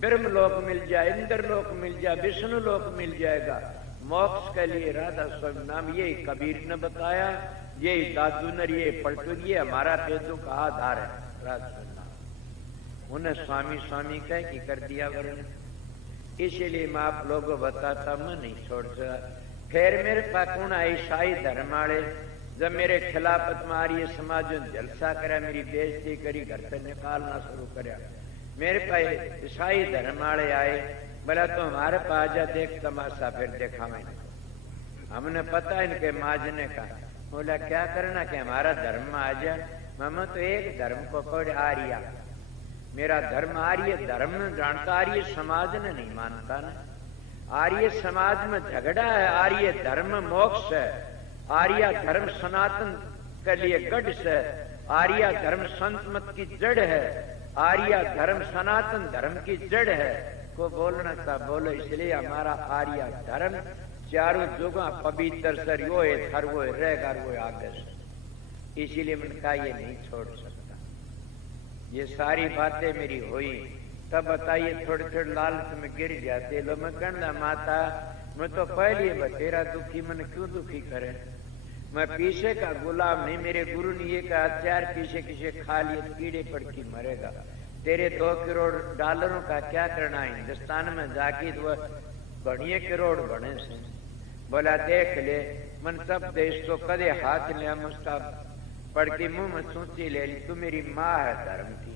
ब्रह्मलोक मिल जाए, इंद्रलोक मिल जाए, विष्णु लोक मिल जाएगा। मोक्ष के लिए राधा स्वामी नाम, यही कबीर ने बताया, यही दादू ने, ये पलटू, ये हमारा वेदों का आधार है राधा स्वामी नाम। उन्हें स्वामी स्वामी कह कि कर दिया वर्ण। इसीलिए मैं आप लोगों को बताता, मैं नहीं छोड़ सकता। फिर मेरे पास कौन आई ईसाई धर्म वाले, जब मेरे खिलाफत में आर्य समाज ने जलसा करा, मेरी बेइज्जती करी, घर से निकालना शुरू करा। मेरे पास ईसाई धर्म वाले आए, बोला तो हमारे पास जा, देख तमाशा फिर देखा मैंने। हमने पता इनके माजने का। बोला क्या करना कि हमारा धर्म आ जाए। मामा तो एक धर्म को पढ़ आर्य, मेरा धर्म आर्य धर्म जानता, आर्य समाज ने नहीं मानता ना। आर्य समाज में झगड़ा है, आर्य धर्म मोक्ष है, आर्य धर्म सनातन के लिए गढ़ है, आर्य धर्म संत मत की जड़ है, आर्य धर्म सनातन धर्म की जड़ है। को बोलना था बोलो, इसलिए हमारा आर्य धर्म चारों जुगा पवित्र सर वो है, हर वो रहेगा, वो आगे। इसीलिए मैंने कहा ये नहीं छोड़ सकता। ये सारी बातें मेरी हुई, तब बताइए थोड़े थोड़े लालच में गिर जाते लो। मैं कहना माता, मैं तो पहले बतेरा दुखी, मन क्यों दुखी करे? मैं पीछे का गुलाम नहीं। मेरे गुरु ने ये कहा, 4 पीछे किसे खा लिए तो कीड़े पड़ के मरेगा। तेरे $2 करोड़ का क्या करना है? हिंदुस्तान में जाके तो बढ़िया करोड़ बने से। बोला देख ले, मन सब देश तो कदे हाथ लिया, उसका पढ़ के मुंह में सोची ले ली, तू मेरी माँ है धर्म की,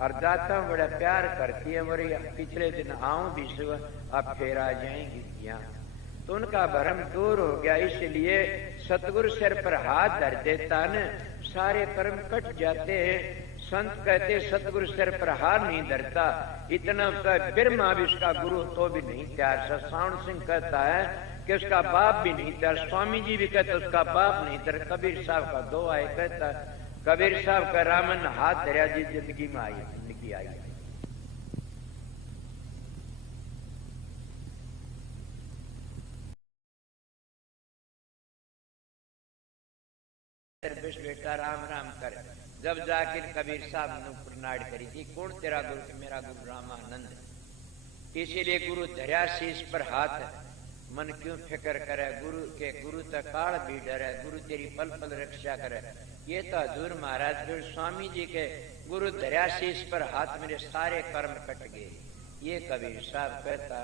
और जाता हूँ बड़ा प्यार करती है। मेरी पिछले दिन आऊं भी सुबह, अब फिर आ जाएंगी यहाँ। तो उनका भ्रम दूर हो गया। इसलिए सतगुरु सिर पर हाथ धर देता न, सारे कर्म कट जाते हैं। संत कहते सतगुरु सिर पर हाथ नहीं धरता, इतना ब्रह्मा भी उसका गुरु तो भी नहीं तैयार। सावण सिंह कहता है कि उसका बाप भी नहीं तैयार। स्वामी जी भी कहते उसका बाप नहीं तैयार। कबीर साहब का दो आए, कहता कबीर साहब का रामन हाथ धरिया जी जिंदगी में आई, जिंदगी आई। बेटा राम राम कर। जब जाकर कबीर साहब ने प्रनाड़ करी थी, कौन तेरा गुरु? मेरा गुरु रामानंद। इसीलिए गुरु धरिया शीश पर हाथ, मन क्यों फिक्र करे? गुरु तक काल भी डरे, गुरु तेरी पल पल रक्षा करे। ये तो हजूर महाराज फिर स्वामी जी के गुरु धरिया शीश पर हाथ, मेरे सारे कर्म कट गए। ये कबीर साहब कहता।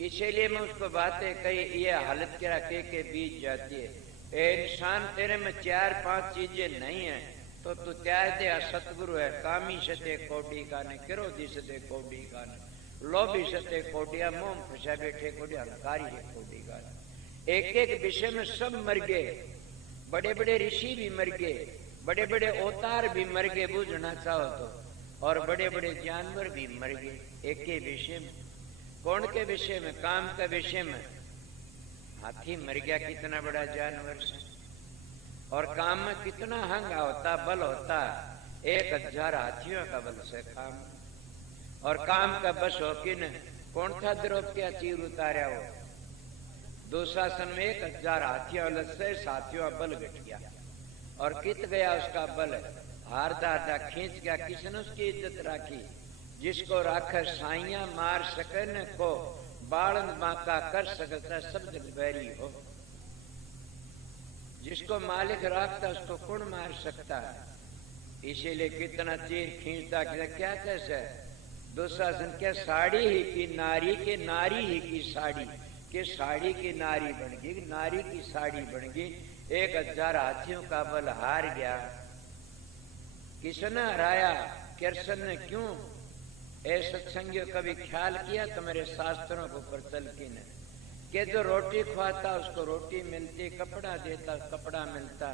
इसीलिए मैं उसको बातें कही, ये हालत क्या के बीत जाती है। ए इंसान, तेरे में 4-5 चीजें नहीं है तो तू त्याग दे। सतगुरु है। कामी सते कोडी काने, क्रोधी सते कोडी काने, लोभी सते कोडिया, मोह फंसा बैठे कोडिया, हंकारी है कोडी काने। एक एक विषय में सब मर गए। बड़े बड़े ऋषि भी मर गए, बड़े बड़े अवतार भी मर गए बूझना चाहो तो, और बड़े बड़े जानवर भी मर गए एक के विषय में। कौन के विषय में? काम के विषय में। हाथी मर गया, कितना बड़ा जानवर से। और काम में कितना हंगा होता, बल होता। 1000 हाथियों का बल से काम। और काम का बस हो कि न, कौन था द्रौपदी चीर उतारा हो? दुशासन में 1000 हाथियों से साथियों का बल घट गया। और कित गया उसका बल? हारदा खींच गया। किसने उसकी इज्जत राखी? जिसको राखे साइया मार सके न को, बालन बांका कर सकता सब जग बैरी हो। जिसको मालिक राखता उसको कौन मार सकता? इसीलिए कितना तीर खींचता, क्या कैसे? दुशासन के साड़ी ही की नारी के, नारी ही की साड़ी के, साड़ी की नारी बन गई, नारी की साड़ी बन गई। 1000 हाथियों का बल हार गया। किसने हराया? कृष्ण ने। क्यों? सत्संगियों कभी ख्याल किया तुम्हारे शास्त्रों को ऊपर चल के न, कि जो रोटी खुआता उसको रोटी मिलती, कपड़ा देता कपड़ा मिलता,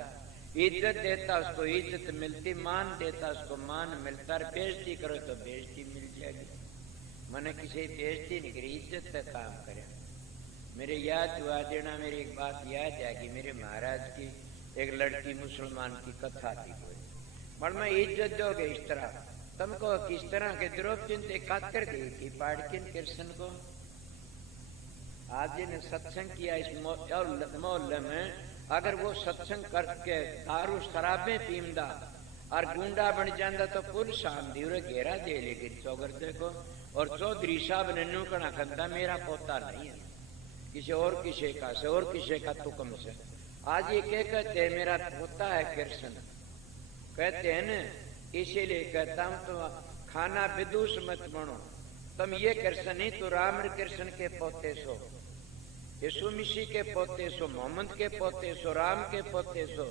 इज्जत देता उसको इज्जत मिलती, मान देता उसको मान मिलता, बेइज्जती करो तो बेइज्जती मिल जाएगी। मैंने किसी बेइज्जती नहीं करी, इज्जत से काम करे। मेरे याद हुआ देना, मेरी एक बात याद आएगी। मेरे महाराज की एक लड़की मुसलमान की कथा थी कोई, पर मैं इज्जत दोगे इस तरह, तुमको किस तरह के द्रौपदी खातर दी कि पाड़किन कृष्ण को। आज ने सत्संग किया इस मोहल्ले में, अगर वो सत्संग करके दारू शराबें पीमदा और गुंडा बन जाता तो पुलिस आमदी और घेरा दे लेगी चौगरदे को। और चौधरी साहब ने नूकना खंदा, मेरा पोता नहीं है, किसी और किसी का से और किसी का तुकम से। आज ये क्या कहते हैं? मेरा पोता है कृष्ण, कहते हैं न। इसीलिए कहता हूं तो खाना विदुष मत बनो। तुम ये कृष्ण नहीं तो राम कृष्ण के पोते सो, यीशु मसीह के पोते सो, मोहम्मद के पोते सो, राम के पोते सो,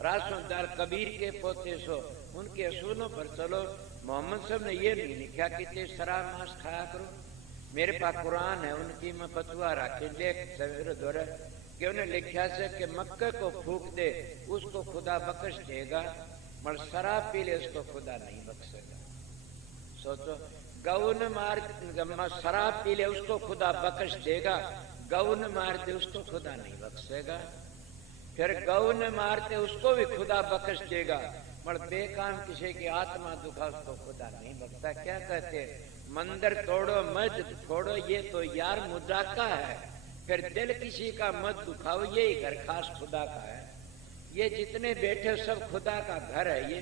रासुदार कबीर के पोते सो। उनके असूलों पर चलो। मोहम्मद साहब ने ये नहीं लिखा कि शराब मांस खाया करो। मेरे पास कुरान है, उनकी मैं फतवा रखे लेख सवेरे द्वारा कि उन्हें लिखा से कि मक्के को फूक दे उसको खुदा बख्श देगा, मगर शराब पी ले उसको खुदा नहीं बख्शेगा। सोचो, गौ न मार, शराब पी ले उसको खुदा बख्श देगा, गौ न मार दे उसको खुदा नहीं बख्शेगा। फिर गौ न मारते उसको भी खुदा बख्श देगा, मगर बेकाम किसी की आत्मा दुखा उसको खुदा नहीं बख्शता। क्या कहते? मंदिर तोड़ो मस्जिद फोड़ो, ये तो यार मुजाका है। फिर दिल किसी का मत दुखाओ, यही घर खास खुदा का है। ये जितने बैठे सब खुदा का घर है। ये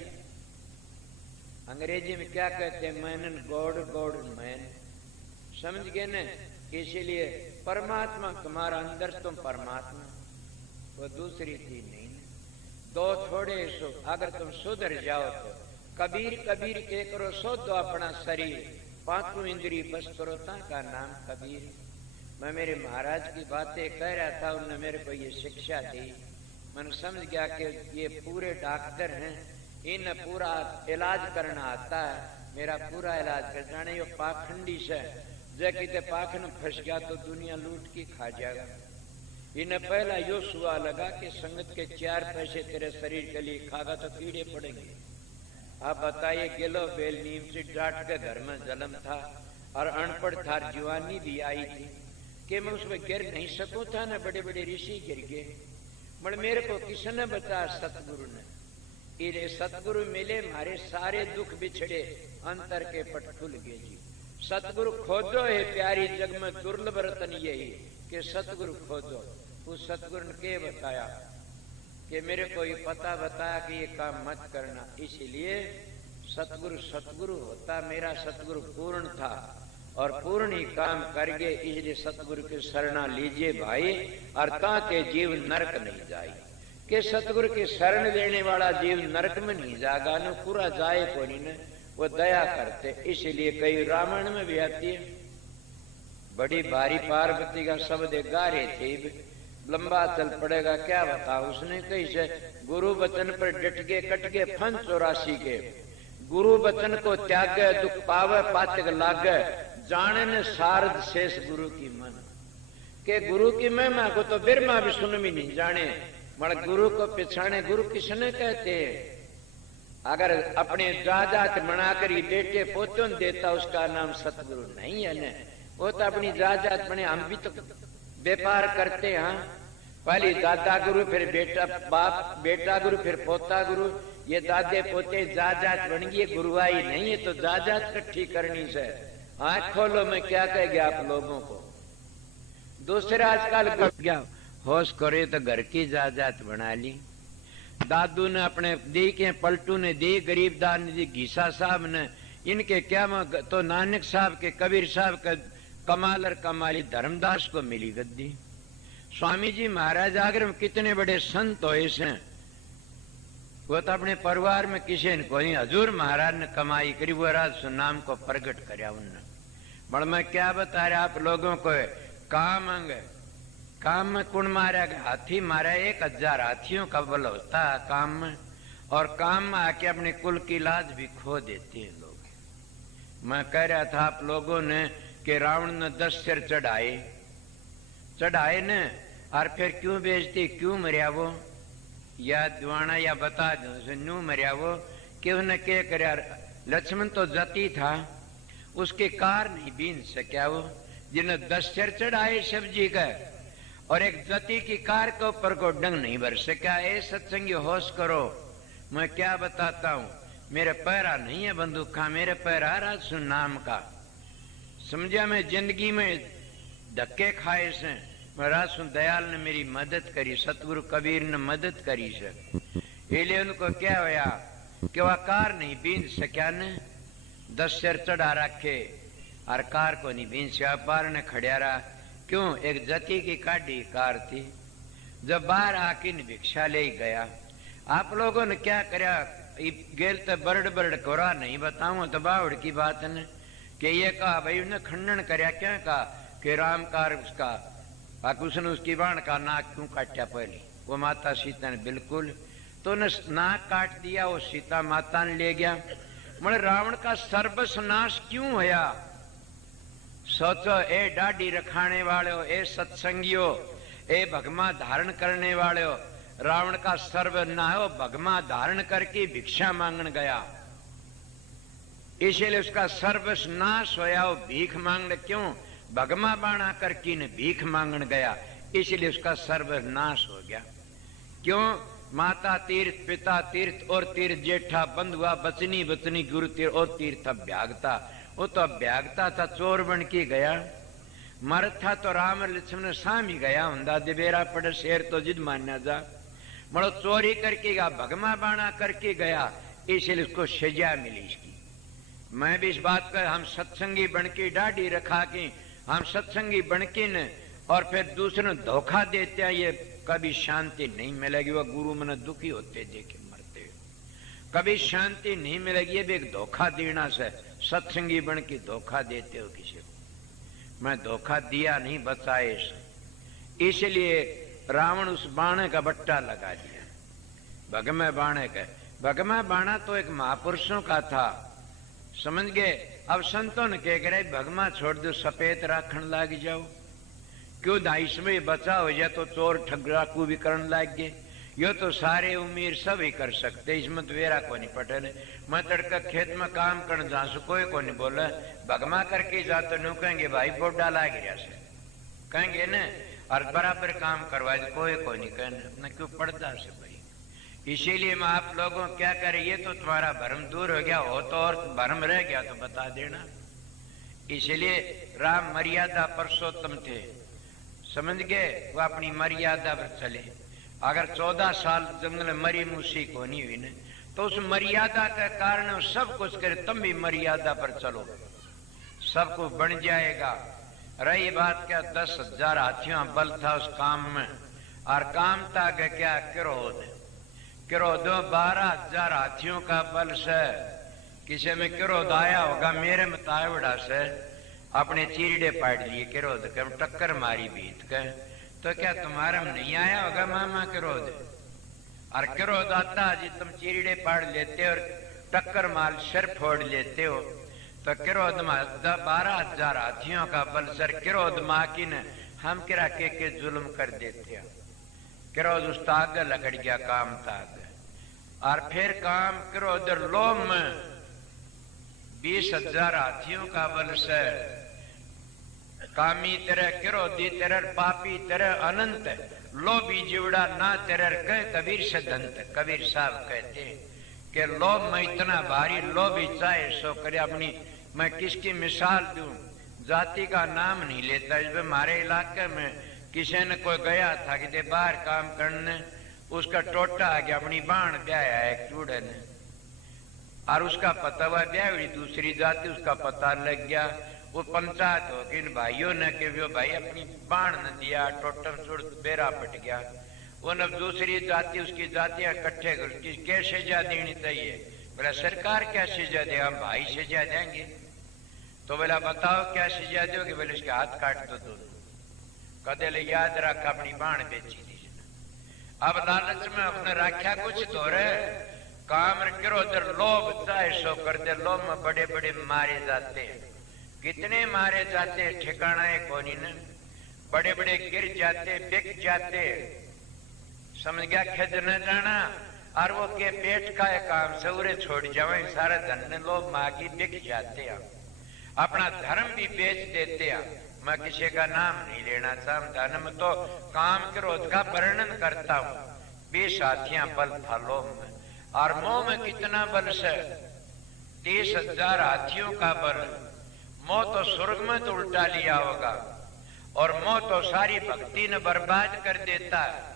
अंग्रेजी में क्या कहते हैं? Man and God, God and man. समझ गए न? इसीलिए परमात्मा तुम्हारा अंदर, तुम परमात्मा, वो दूसरी चीज नहीं। दो थोड़े सो, अगर तुम सुधर जाओ तो कबीर कबीर के करो सो दो अपना शरीर, पांचों इंद्री बस करो ता का नाम कबीर। मैं मेरे महाराज की बातें कह रहा था, उन्होंने मेरे को ये शिक्षा दी। मैंने समझ गया कि ये पूरे डॉक्टर हैं, इन पूरा इलाज करना आता है। मेरा पूरा इलाज कर जाने। ये पाखंडी से जो किते पाखंड फंस गया तो दुनिया लूट की खा जाएगा। इन्हें पहला यो सुआ लगा कि संगत के 4 पैसे तेरे शरीर के लिए खागा तो कीड़े पड़ेंगे। आप बताइए, गिलो बेल नीम से डांट के घर में जन्म था और अनपढ़ था, जवानी भी आई थी कि मैं उसमें गिर नहीं सकूं था ना। बड़े बड़े ऋषि गिर गए, मगर मेरे को किसने बताया? सतगुरु ने। ये सतगुरु मिले, हमारे सारे दुख बिछड़े, अंतर के पट खुल गए जी। सतगुरु खोजो है प्यारी जग में, दुर्लभ रतन यही कि सतगुरु खोजो। उस सतगुरु ने क्या बताया कि मेरे को ये पता बताया कि ये काम मत करना। इसीलिए सतगुरु सतगुरु होता। मेरा सतगुरु पूर्ण था और पूर्ण ही काम कर गए। इसलिए सतगुरु के शरणा लीजिए भाई, और ताके जीव नरक नहीं जाए। कि सतगुरु के शरण लेने वाला जीव नरक में नहीं जाएगा, न पूरा जाए को नहीं, वो दया करते। इसलिए कई रामायण में भी आती है बड़ी भारी पार्वती का शब्द गा रहे थे, लंबा चल पड़ेगा क्या बता। उसने कैसे गुरु वचन पर डट के कट के फन 84 के, गुरु वचन को त्यागे दुख पावे पाचक लागे, जाने न शारद शेष गुरु की मन के। गुरु की महिमा को तो बिरमा भी सुन भी नहीं जाने, मगर गुरु को पिछाने गुरु किसने कहते हैं। अगर अपने जायदाद बनाकर ही बेटे पोतों देता उसका नाम सतगुरु नहीं है न। वो तो अपनी जायदाद बने, हम भी तो व्यापार करते हैं। पहले दादा गुरु, फिर बेटा बाप, बेटा गुरु, फिर पोता गुरु, ये दादे पोते जायदाद बन गई, गुरुआई नहीं है। तो जायदाद इकट्ठी करनी से आंख खोलो, मैं क्या कह गया आप लोगों को। दूसरे आजकल क्या होश करे तो घर की जायदाद बना ली। दादू ने अपने दी के, पलटू ने दी, गरीबदार ने दी, घीसा साहब ने, इनके क्या तो नानक साहब के, कबीर साहब का, कमाल और कमाली धर्मदास को मिली गद्दी। स्वामी जी महाराज आगरे में कितने बड़े संत हो इसे, वो तो अपने परिवार में किसी ने कोई, हजूर महाराज ने कमाई करी, वो राज नाम को प्रकट करया उनने। बड़ मैं क्या बता रहा आप लोगों को, काम अंग काम में कौन मारा गया, हाथी मारा, 1000 हाथियों का बल होता है काम में, और काम में आके अपने कुल की लाज भी खो देते हैं लोग। मैं कह रहा था आप लोगों ने कि रावण ने 10 सिर चढ़ाए न, और फिर क्यों बेचती, क्यों मरिया वो, या दुआना या बता दो न्यू मरिया वो, कि उसने क्या करया। लक्ष्मण तो जती था, उसके कार नहीं बीन सका वो, जिन्हें 10 सिर चढ़ाए शिव जी का, और एक जति की कार के ऊपर को डंग नहीं भर सका। ए सत्संगी होश करो, मैं क्या बताता हूं, मेरे पैरा नहीं है बंदूक का, मेरे पैरा राजसु नाम का। समझा, मैं जिंदगी में धक्के खाए से, राजसु दयाल ने मेरी मदद करी, सतगुरु कबीर ने मदद करी से। इसलिए उनको क्या होया कि वह कार नहीं बीन सका ने, 10 सिर चढ़ा रखे और कार को नहीं बीन सका। पार ने खड़िया रहा, क्यों, एक जति की काटी कार थी। जब बाहर आके भिक्षा ले गया, आप लोगों ने क्या करया, गेल तो बरड़ कोरा नहीं बताऊं तो बावड़ की बात ने, कि ये कहा भाई उसने खंडन करया, क्या कहा कि राम कार उसका, उसने उसकी बाण का नाक क्यों काटा पहले, वो माता सीता ने बिल्कुल, तो ने नाक काट दिया, वो सीता माता ने ले गया। मतलब रावण का सर्वस्नाश क्यों होया। सोचो, ए डाडी रखाने वाले हो, ए सत्संगियो, ए भगमा धारण करने वाले हो, रावण का सर्वनाश हो, भगमा धारण करके भिक्षा मांगने गया, इसलिए उसका सर्वनाश होया। वो भीख मांगने क्यों, भगमा बाणा करके ने भीख मांगने गया, इसलिए उसका सर्वनाश हो गया। क्यों, माता तीर्थ, पिता तीर्थ, और तीर्थ जेठा बंधुआ, बचनी बचनी गुरु तीर्थ, और तीर्थ अभ्यागता। वो तो अभ्यागता था, चोर बन के गया। मर था तो राम लक्ष्मण सामी गया, हुंदा दिबेरा पड़े शेर तो जिद मान्या जा, मरो चोरी करके गया, भगमा बाणा करके गया, इसलिए उसको सजा मिली इसकी। मैं भी इस बात कर, हम सत्संगी बन के डाडी रखा के, हम सत्संगी बन के न, और फिर दूसरे धोखा देते हैं, ये कभी शांति नहीं मिलेगी। वह गुरु मन दुखी होते देखे मरते, कभी शांति नहीं मिलेगी। ये भी एक धोखा देना से, सत्संगी बन के धोखा देते हो किसी को। मैं धोखा दिया नहीं, बचाए, इसलिए रावण उस बाणे का बट्टा लगा दिया, भगमे बाणे का। भगमा बाणा तो एक महापुरुषों का था, समझ गए। अब संतों ने कह करे भगमा छोड़ दो, सफेद राखण लाग जाओ, क्यों 250 बचा हो जाए तो चोर ठगराकू भी करने लाग गए। यो तो सारे उम्मीर सब ही कर सकते, इसमें तो वेरा को नहीं पटे ने। मैं तड़का खेत में काम करने जा सु, कोई को नहीं बोला, भगमा करके जा तो न्यू कहेंगे भाई बोडा लाग गया से, कहेंगे न, और बराबर काम करवा दे, कोई को नहीं कहना, क्यों पड़ता से भाई। इसीलिए मैं आप लोगों क्या करें, ये तो तुम्हारा भ्रम दूर हो गया हो, तो और भ्रम रह गया तो बता देना। इसलिए राम मर्यादा पुरुषोत्तम थे, समझ गए, वो अपनी मर्यादा पर चले। अगर 14 साल जंगल में मरी मूसी को नहीं हुई न, तो उस मर्यादा के कारण सब कुछ करे, तुम भी मर्यादा पर चलो, सब कुछ बन जाएगा। रही बात क्या, 10,000 हाथियों बल था उस काम में, और काम था क्या, क्रोध। क्रोध 12,000 हाथियों का बल से, किसी में क्रोध आया होगा, मेरे में तावड़ा से अपने चीरड़े पाड़ लिए क्रोध के टक्कर मारी बीत के, तो क्या तुम्हारा नहीं आया होगा मामा क्रोध? और क्रोध आता जी तुम चीरड़े पाड़ लेते हो और टक्कर मार सिर फोड़ लेते हो, तो क्रोध में 12,000 हाथियों का बल सर क्रोध माँ की न हम किरा के जुल्म कर देते हैं। क्रोध उस ताग लगड़ गया काम ताग, और फिर काम क्रोध लोभ में 20,000 हाथियों का बल से कामी तरह क्रोधी तरह पापी तरह अनंत लोभी जीवड़ा ना तरह कह कबीर सदंत। कबीर साहब कहते हैं कि लोभ में इतना भारी लोभी चाहे सो करे अपनी। मैं किसकी मिसाल दूं, जाति का नाम नहीं लेता। इसमें हमारे इलाके में किसी ने कोई गया था कि बाहर काम करने, उसका टोटा आ गया, अपनी बाण ब्याया एक चूड़े ने, और उसका पता हुआ ब्याह दूसरी जाति, उसका पता लग गया। वो पंचायत हो गई भाइयों ने कि वो भाई अपनी बाण न दिया, टोटम चूड़ बेरा पट गया। वो न दूसरी जाति उसकी जातियां इकट्ठे करती, क्या सजा देनी चाहिए? बोला सरकार क्या सजा दे, हम भाई सजा देंगे। तो बोला बताओ क्या सजा दोगे? बोले उसके हाथ काट दो दोनों। कदे ले याद रख अपनी बाण बेची दी। अब लालच में अपने राख्या कुछ तो रहे, काम करो उधर लोभ चाहे सो कर दे। लोभ में बड़े बड़े मारे जाते हैं, कितने मारे जाते ठिकाना है कोनी ने, बड़े बड़े गिर जाते बिक जाते, समझ गया खेद न जाना। और वो के पेट का काम से उरे छोड़ जावे, सारे धन लोग मागी बिक जाते हैं, अपना धर्म भी बेच देते हैं। मैं किसी का नाम नहीं लेना चाहता, धर्म तो काम क्रोध का वर्णन करता हूं। 20 हाथियां बल था लोभ में, और मोह में कितना बल से 30,000 हाथियों का बल। मोह तो स्वर्ग में तो उल्टा लिया होगा, और मोह तो सारी भक्ति ने बर्बाद कर देता है।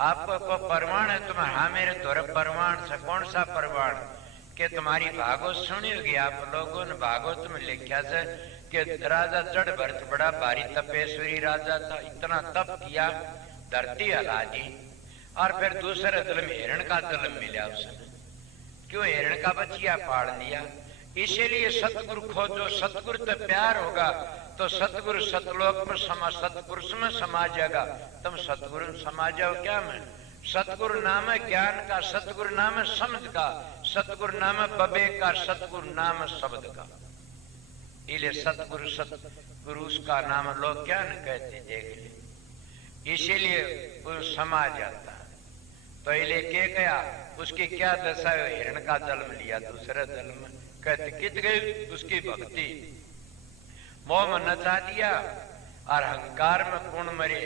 आपको को परवान है तुम्हारा? हाँ मेरे तोरे परवान से। कौन सा परवान? कि तुम्हारी भागवत सुनी होगी आप लोगों ने, भागवत में लिखा से कि राजा जड़ भरत बड़ा भारी तपेश्वरी राजा था, इतना तप किया धरती हला दी, और फिर दूसरे जन्म हिरण का जन्म मिला उसने। क्यों? हिरण का बच्चिया पाड़ लिया। इसीलिए सतगुरु खोजो, सतगुरु तो प्यार होगा तो सतगुरु सतलोक में सतपुरुष में समा जाएगा। तुम सतगुरु समा जाओ क्या में? सतगुरु नाम है ज्ञान का, सतगुरु नाम है समझ का, सतगुरु नाम है विवेक का, सतगुरु नाम है शब्द का। इले सतगुरु उसका नाम लोग क्या न कहते देख ले, इसीलिए वो समा जाता। तो इले के गया, उसकी क्या दशा है? हिरण का जन्म लिया दूसरे जन्म में। कहते कित गई उसकी भक्ति, मोह में नचा दिया और अहंकार में कौन मरे।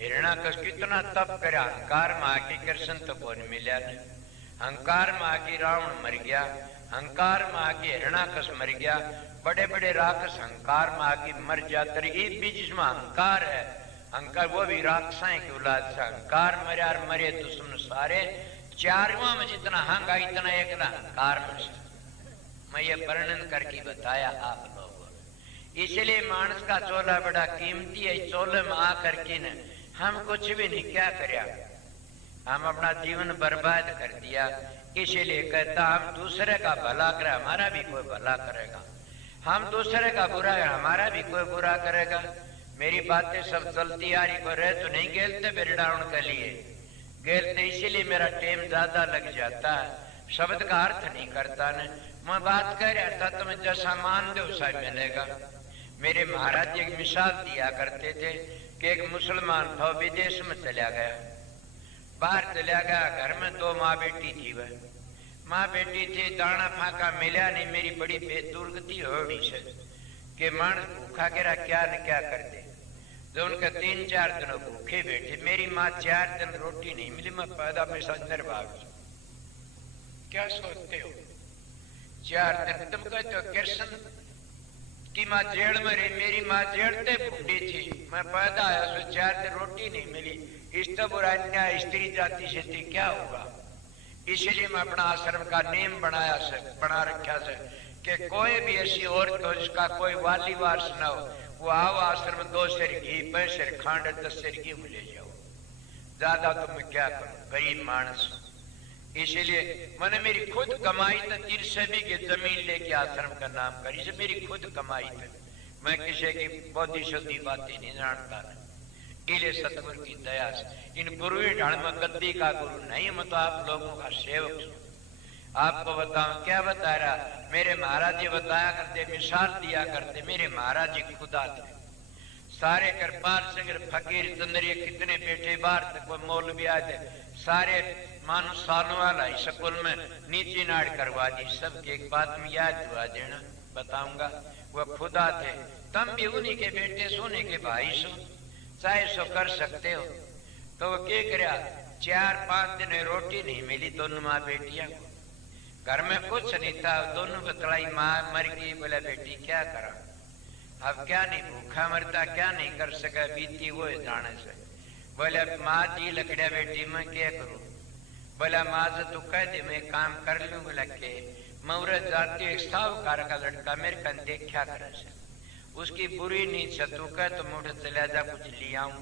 हिरणाकश कितना तप करे, अहंकार में आके कृष्ण तो कौन मिला नहीं। अहंकार में आके रावण मर गया, अहंकार में आके हिरणाकश मर गया। बड़े बड़े राक्षस अहंकार में आके मर जाते रहे। बीच जिसमें अहंकार है, अहंकार वो भी राक्षसाएं की औलाद से अहंकार मरे, और मरे दुश्मन सारे। चारों में जितना हंगा इतना एक अहंकार में। मैं ये वर्णन करके बताया आप लोगों। इसलिए मानस का चोला बड़ा कीमती है। चोले में आकर के न हम कुछ भी नहीं क्या करया, हम अपना जीवन बर्बाद कर दिया। इसीलिए कहता हम दूसरे का भला करे, हमारा भी कोई भला करेगा। हम दूसरे का बुरा है, हमारा भी कोई बुरा करेगा। मेरी बातें सब चलती आ रही, कोई रह तो नहीं गेलते बिरडाउन के लिए गेलते, इसीलिए मेरा टाइम ज्यादा लग जाता है। शब्द का अर्थ नहीं करता न। मैं बात कर रहा था, तुम्हें जैसा मान दो वैसा मिलेगा। मेरे महाराज एक मिसाल दिया करते थे कि एक मुसलमान था, विदेश में चला गया, बाहर चला गया। घर में 2 माँ बेटी थी। वह माँ बेटी थी, दाना फाका मिला नहीं। मेरी बड़ी बेदुर्गति होड़ी से कि मानस भूखा गिरा क्या न क्या कर दे। जो उनके 3-4 दिन भूखे बैठे, मेरी माँ 4 दिन रोटी नहीं मिली। मैं पैदा में संदर भागी। क्या सोचते हो? 4 दिन तुम कहते हो कृष्ण की माँ जेल में रही, मेरी माँ जेल से भूखी थी। मैं पैदा आया तो 4 दिन रोटी नहीं मिली। इस तो बुराई स्त्री जाति से थी, क्या होगा? इसलिए मैं अपना आश्रम का नियम बना रखा से कि कोई भी ऐसी औरत हो जिसका कोई वाली वारस न हो, वो आओ आश्रम 2 सेर घी 5 सेर खांड 10 सेर घी में ले जाओ। ज्यादा तो मैं क्या करूं, गरीब मानस। इसीलिए मैंने मेरी खुद कमाई तो 30 बीघे जमीन लेके आश्रम का नाम करी से, मेरी खुद कमाई थी। मैं किसी की बौद्धि शुद्धि बातें नहीं जानता। इले सतगुरु की दया से इन गुरु ढाल में गद्दी का गुरु नहीं, मैं तो आप लोगों का सेवक हूं। आपको बताऊं क्या बता रहा, मेरे महाराज जी बताया करते, मिसाल दिया करते, मेरे महाराज जी खुदा थे। सारे कृपाल सिंह फकीर चंद्रिया कितने बैठे बाहर तक वो मौलवी आए थे, सारे मानो सालों वाला स्कूल में नीचे नाड़ करवा दी। सबकी एक बात में याद दुआ देना बताऊंगा, वह खुदा थे, तुम भी उन्हीं के बेटे सोने के भाई सो, चाहे सो कर सकते हो। तो वो क्या करा, 4-5 दिन रोटी नहीं मिली दोनों माँ बेटियां को, घर में कुछ नहीं था, दोनों बतलाई माँ मर गई। बोला बेटी क्या करा, अब क्या नहीं भूखा मरता, क्या नहीं कर सका, बीती वो जाने से। बोला माँ जी लकड़िया बेटी मैं क्या करूं। बोला माँ से तू कह दे मैं काम कर लूं। बोला के मुहूर्त जाती एक साहूकार का लड़का मेरे कन देखा करे से, उसकी बुरी नींद से तू कह तो मुझे चला जा कुछ लिया आऊं।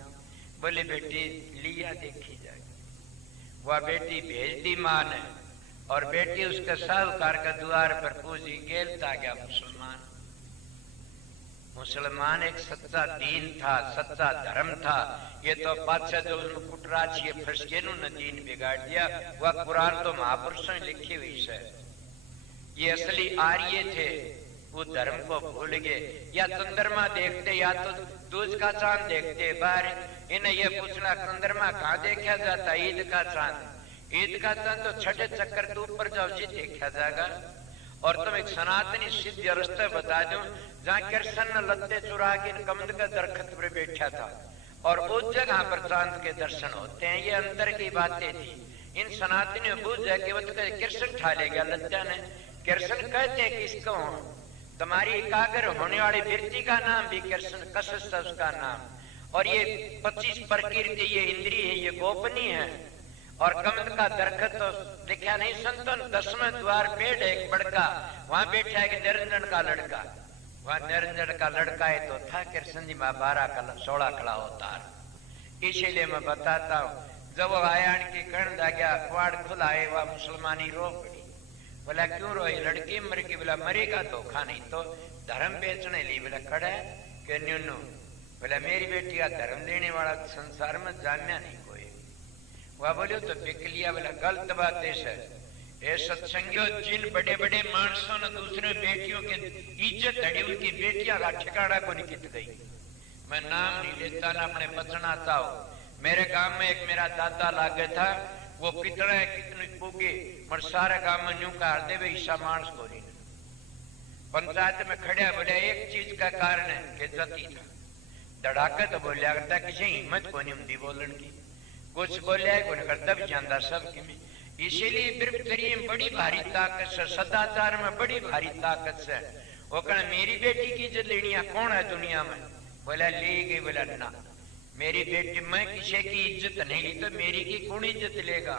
बोले बेटी लिया देखी जाए। वह बेटी भेज दी माँ ने, और बेटी उसके साहूकार का द्वार पर पूजी, गेलता गया मुसलमान। मुसलमान एक सच्चा दीन था, सच्चा धर्म था। ये तो बादशाह जो कुटरा छिए फंस के न दीन बिगाड़ दिया। वह कुरान तो महापुरुषों ने लिखी हुई है। ये असली आर्य थे, वो धर्म को भूल गए। या चंद्रमा देखते या तो दूज का चांद देखते बाहर, इन्हें ये पूछना चंद्रमा कहाँ देखा जाता, ईद का चांद। ईद का चांद तो छठे चक्कर के ऊपर जाओ जी देखा जाएगा। और तुम एक सनातनी सिद्ध रास्ता बता दो, जहाँ कृष्ण लत्ते चुरा के कमंद का दरख्त पर बैठा था, और उस जगह पर चांद के दर्शन होते हैं। ये अंतर की बातें थी। इन सनातनियों बूझ जाए कि वो तो कृष्ण ठा ले गया लज्जा ने। कृष्ण कहते हैं किसको, तुम्हारी एकाग्र होने वाली वृत्ति का नाम भी कृष्ण, कसस उसका नाम। और ये 25 प्रकृति, ये इंद्रिय है, ये गोपनीय है। और कमल का दरख्त तो लिखा नहीं संतों, 10वें द्वार पेड़ एक बड़का, वहां बैठा है कि निरंजन का लड़का। वहां निरंजन का लड़का है तो था कृष्ण जी, 12-16 खड़ा होता। इसीलिए मैं बताता हूँ, जब वो आया की कर्ण जा गया, कुआड़ खुला है, वह मुसलमानी रो पड़ी। बोला क्यों रोई, लड़की मर गई। बोला मरेगा धोखा नहीं तो धर्म बेचने ली। बोला खड़ा है कि न्यूनू। बोला मेरी बेटी का धर्म देने वाला संसार में जाम्या नहीं कोई। वह बोलो तो बिक लिया। बोला गलत बात है सत्संगियों, जिन बड़े बड़े मानसों ने दूसरे बेटियों की इज्जत हड़ी, उनकी बेटियां का ठिकाना को नहीं कित गई। मैं नाम नहीं लेता ना अपने बचना चाहो। मेरे गांव में एक मेरा दादा लागे था, वो कितना कितने पूगे मर सारे गांव में न्यू कर दे वे ईसा मानस को नहीं। पंचायत में खड़े बोले एक चीज का कारण है कि जती था धड़ाका तो बोलिया करता, किसी हिम्मत को नहीं होती बोलन की, कुछ बोलिया को नहीं करता भी जानता सब में। इसीलिए बिरबतरी में बड़ी भारी ताकत से, सदाचार में बड़ी भारी ताकत से। वो कहना मेरी बेटी की इज्जत लेनी है कौन है दुनिया में। बोला ले गई। बोला ना मेरी बेटी, मैं किसी की इज्जत नहीं ली तो मेरी की कौन इज्जत लेगा।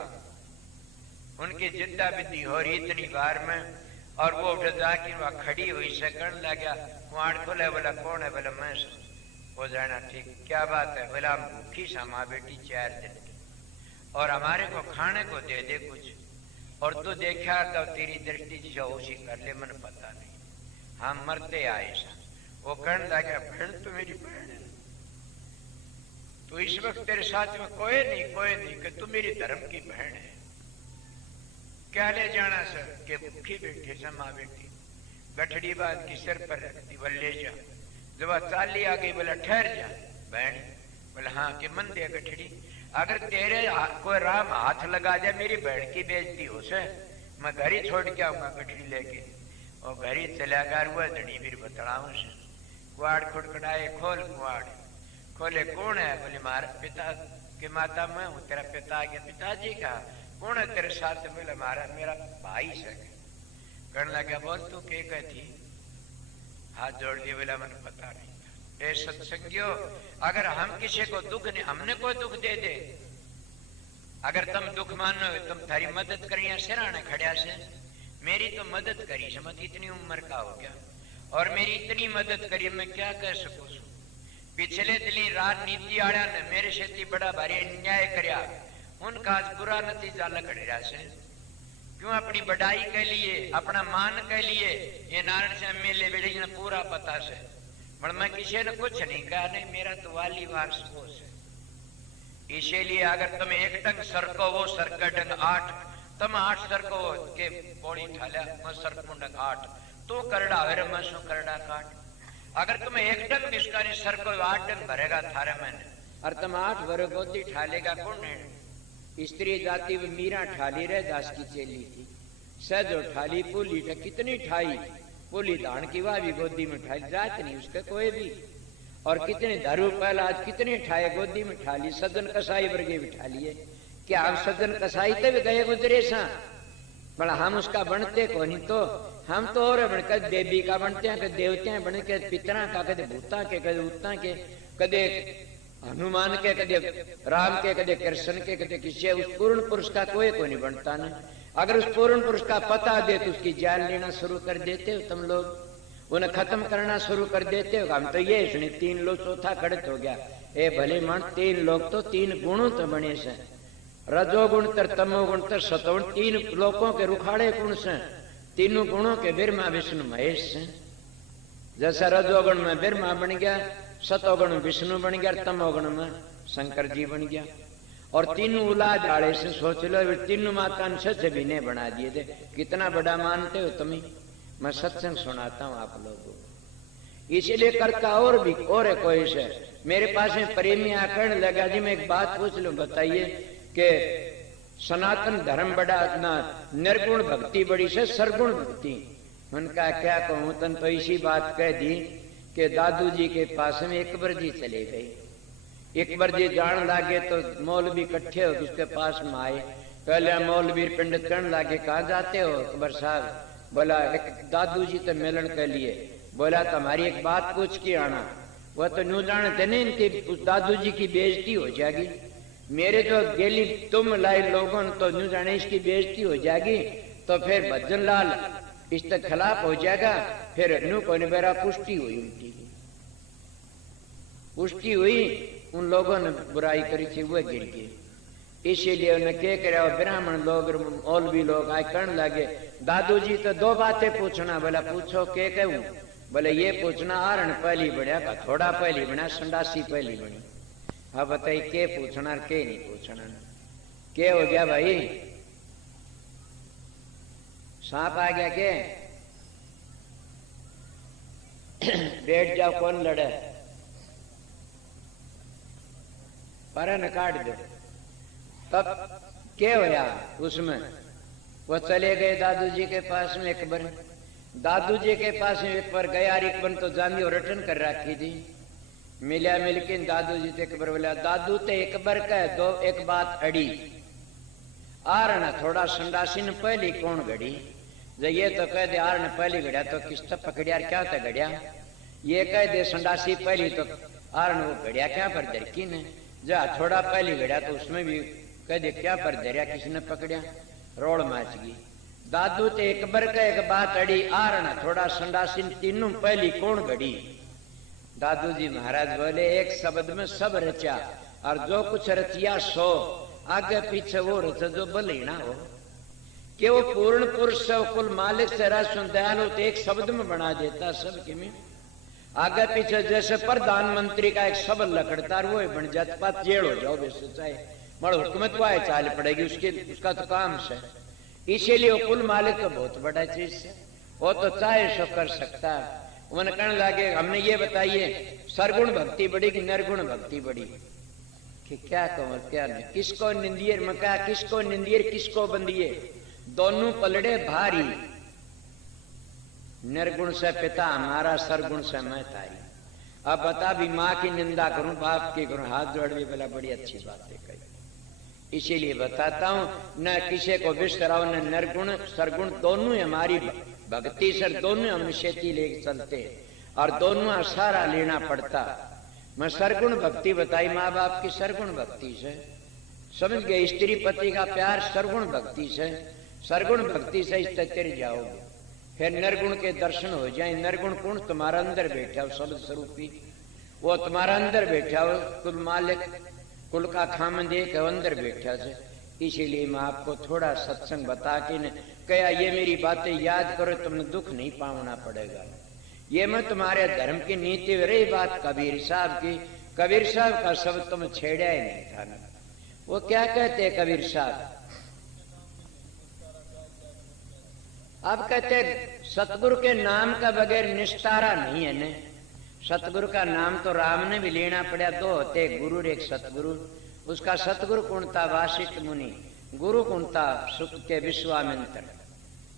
उनकी जिद्दा विद्धि हो रही इतनी बार में, और वो उठ जाके वहां खड़ी हुई से करने लगा, कुआड़ खोले। बोला कौन है। बोला मैं। हो जाना ठीक, क्या बात है। बोला हम भूखी सा माँ बेटी 4 दिन की, और हमारे को खाने को दे दे कुछ, और तू देखा तो तेरी दृष्टि जो उसी कर ले, मन पता नहीं हम मरते आए सा। वो कहने लगा बहन तो मेरी बहन है, तो इस वक्त तेरे साथ में कोई नहीं कि तू मेरी धर्म की बहन है। क्या ले जाना सर के भूखी बैठे से माँ बेटी, गठड़ी बात की सिर पर रखती, बोल ले जा। जब चाली आ गई बोला ठहर जा बहन। बोला हाँ कि मन दे गठड़ी, अगर तेरे कोई राम हाथ लगा जाए मेरी बहन की बेइज्जती हो से, मैं घर ही छोड़ के आऊंगा गठड़ी लेके। और घर ही चला कर हुआ धड़ी फिर बतलाऊ से। कुआड़ खुड़खड़ाए, खोल कुआड़। खोले कौन है। बोले मारा पिता के माता मैं हूँ, तेरा पिता आ गया। पिताजी का कौन है तेरे साथ। बोले मारा मेरा भाई से। कहने लगा बोल तू क्या कहती। हाथ जोड़ दिए। बोला मैंने पता नहीं था। सत्संगियों, अगर हम किसी को दुख नहीं, हमने कोई दुख दे दे, अगर तुम दुख मानो तुम थारी मदद करिए सिराने खड़िया से, मेरी तो मदद करी से, मत इतनी उम्र का हो गया और मेरी इतनी मदद करी, मैं क्या कह सकूं। पिछले दिली राजनीति आड़ा ने मेरे से बड़ा भारी अन्याय करया, उनका आज बुरा नतीजा लग से। क्यों अपनी बढ़ाई के लिए, अपना मान के लिए ये नारायण से एमएलए बेड़ी ने पूरा पता से पर मैं किसी ने कुछ नहीं कहा, नहीं मेरा तो वाली वारस वो है। इसीलिए अगर तुम एक टंग सरको वो सरका डंग 8, तुम 8 सरको के पौड़ी ठाल्या मैं सरकुंडंग 8 तो करड़ा वेरे मैं सो करड़ा काट। अगर तुम एक टंग निष्कारी सरको 8 डंग भरेगा थारे मैंने, और तुम 8 भरे गोदी ठालेगा कौन है? स्त्री जाति में मीरा ठाली रहे दास की चेली थी, सजो ठाली पुली कितनी ठाई, पुली धान की वाह भी गोदी में ठाली, जात नहीं उसके कोई भी। और कितने दारू पहला आज कितने ठाए गोदी में ठाली, सदन कसाई वर्गे भी ठाली है। क्या हम सदन कसाई तब गए गुजरे सा, बड़ा हम उसका बनते को नहीं, तो हम तो और बनकर देवी का बनते हैं, कदे देवते हैं बन के, पितरा का कदे भूता के, कदे उत्ता के, कदे हनुमान के, कदे राम के, कदे कृष्ण के, कदे किसी। उस पूर्ण पुरुष का कोई को नहीं बनता ना। अगर उस पूर्ण पुरुष का पता दे तो उसकी जान लेना शुरू कर देते हो तुम लोग, उन्हें खत्म करना शुरू कर देते हो। हम तो ये सुने 3 लोग चौथा खड़त हो गया। ए भले मन 3 लोग तो 3 गुणों तो बने से, रजोगुण तर तमोगुण तर सतोगुण, 3 लोगों के रुखाड़े गुण से, तीनों गुणों के ब्रह्मा विष्णु महेश से। जैसा रजोगुण में ब्रह्मा बन गया, सतोगुण में विष्णु बन गया, तमोगुण में शंकर जी बन गया। और तीनों उलाद आड़े से सोच लो, तीनों माता से भी ने बना दिए थे। कितना बड़ा मानते हो तुम्हें? मैं सत्संग सुनाता हूं आप लोगों को, इसीलिए करता और भी और है कोई से। मेरे पास में प्रेमी आकरण लगा जी, मैं एक बात पूछ लूं, बताइए कि सनातन धर्म बड़ा ना निर्गुण भक्ति बड़ी से सरगुण भक्ति? उनका क्या कहूं, तन तो इसी बात कह दी कि दादू जी के पास में एक बार जी चले गई। एक बार जी जान लागे तो मौलवी इकट्ठे हो उसके पास में आए। पहले मौलवी पंडित कहने लागे कहाँ जाते हो? अकबर साहब बोला एक दादू जी तो मिलन के लिए। बोला तुम्हारी एक बात पूछ के आना। वह तो न्यू जानते नहीं इनकी दादू जी की बेइज्जती हो जाएगी, मेरे जो गेली तुम लाए लोगों तो न्यू जाने इसकी बेइज्जती हो जाएगी, तो फिर भजन लाल इसके खिलाफ हो जाएगा। फिर न्यू को मेरा पुष्टि हुई, उनकी पुष्टि हुई, उन लोगों ने बुराई करी थी वह गिर गए। इसीलिए उन्हें क्या करे, ब्राह्मण लोग मौलवी लोग आए कहने लगे दादू जी तो 2 बातें पूछना। बोला पूछो के कहूं? बोले ये पूछना आरण पहली बढ़िया का थोड़ा पहली बना, संडासी पहली बनी। हाँ बताइए के पूछना के नहीं पूछना? के हो गया भाई? सांप आ गया के? बैठ जाओ, कौन लड़े? पर न काट दो। तब क्या होया उसमें? वो चले गए दादू जी के पास में एक बार। दादू जी के पास में एक बार गया, एक बार तो जामी और रिटर्न कर रखी थी। मिला मिलके दादू जी से एक बार बोला दादू ते एक बार कह दो एक बात अड़ी, आरण थोड़ा संडासी ने पहली कौन घड़ी? जो ये तो कह दे आरण पहली घड़िया तो किस तक पकड़िया क्या था घड़िया? ये कह दे संडासी पहली तो आरण वो घड़िया क्या पर दरकी ने? जा थोड़ा पहली घड़िया तो उसमें भी कह दे क्या पर दरिया किसी ने पकड़िया? रोड माच गई। दादू ते एक बार का एक बात अड़ी, आरण थोड़ा संडासी तीनों पहली कौन घड़ी? दादू जी महाराज बोले एक शब्द में सब रचा, और जो कुछ रचिया सो आगे पीछे वो रचा जो बलिना हो। कि वो पूर्ण पुरुष से कुल मालिक से राशन दयालु तो एक शब्द में बना देता सबके में। आगे पीछे जैसे प्रधानमंत्री का एक शब्द लकड़ता वो बन जाता, पात जेल हो जाओ वैसे चाहे मगर हुकूमत वाए चाल पड़ेगी उसके, उसका तो काम से। इसीलिए वो कुल मालिक तो बहुत बड़ा चीज है, वो तो चाहे सो कर सकता है। उन्हें कहने लगे हमने ये बताइए सरगुण भक्ति बड़ी कि निर्गुण भक्ति बड़ी? कि क्या कहूं क्या नहीं, किसको निंदिए मका, किसको निंदिए किसको बंदिए, दोनों पलड़े भारी। निर्गुण से पिता हमारा, सरगुण से मैं तारी। अब बता भी माँ की निंदा करूं बाप की करूं, हाथ जोड़ भी बोला बड़ी अच्छी बात है कही। इसीलिए बताता हूं न किसी को विष कराओ, न निर्गुण सरगुण दोनों हमारी भक्ति से, दोनों हम निषेधी लेके चलते और दोनों सहारा लेना पड़ता। मैं सरगुण भक्ति बताई माँ बाप की सरगुण भक्ति से, समझ गए? स्त्री पति का प्यार सरगुण भक्ति से, सरगुण भक्ति से इस तेरे जाओगे। फिर निर्गुण के दर्शन हो जाए। निर्गुण गुण तुम्हारा अंदर बैठा हो, शब्द स्वरूपी वो तुम्हारा अंदर बैठा हो, कुल मालिक कुल का खामन देख अंदर बैठा से। इसीलिए मैं आपको थोड़ा सत्संग बता के न कहा ये मेरी बातें याद करो, तुमने दुख नहीं पावना पड़ेगा। ये मैं तुम्हारे धर्म की नीति में रही बात कबीर साहब की, कबीर साहब का शब्द तुम छेड़ा ही नहीं था ना। वो क्या कहते कबीर साहब, अब कहते सतगुरु के नाम का बगैर निस्तारा नहीं है ने। सतगुरु का नाम तो राम ने भी लेना पड़ा, दो होते एक गुरु एक सतगुरु। उसका सतगुरु कौन था? वासिष्ठ मुनि। गुरु कौन था? सुख के विश्वामित्र।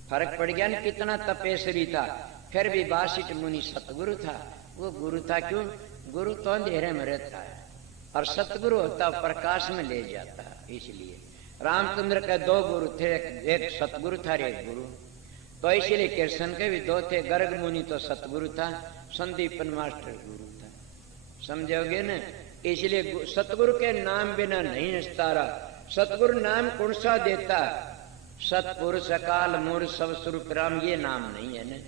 फर्क पड़ गया ना, कितना तपेश्वरी था, फिर भी वासिष्ठ मुनि सतगुरु था। वो गुरु था क्यों? गुरु तो अंधेरे में रहता है और सतगुरु होता प्रकाश में ले जाता है। इसलिए रामचंद्र के दो गुरु थे, एक सतगुरु था एक गुरु। तो इसलिए कृष्ण के भी दो थे, गर्ग मुनि तो सतगुरु था, संदीपन मास्टर गुरु था। समझोगे न? इसलिए सतगुरु के नाम बिना नहीं निस्तारा। सतगुरु नाम कौन सा देता? सतपुरुष अकाल मूर्ख सब स्वरूप राम, ये नाम नहीं है न।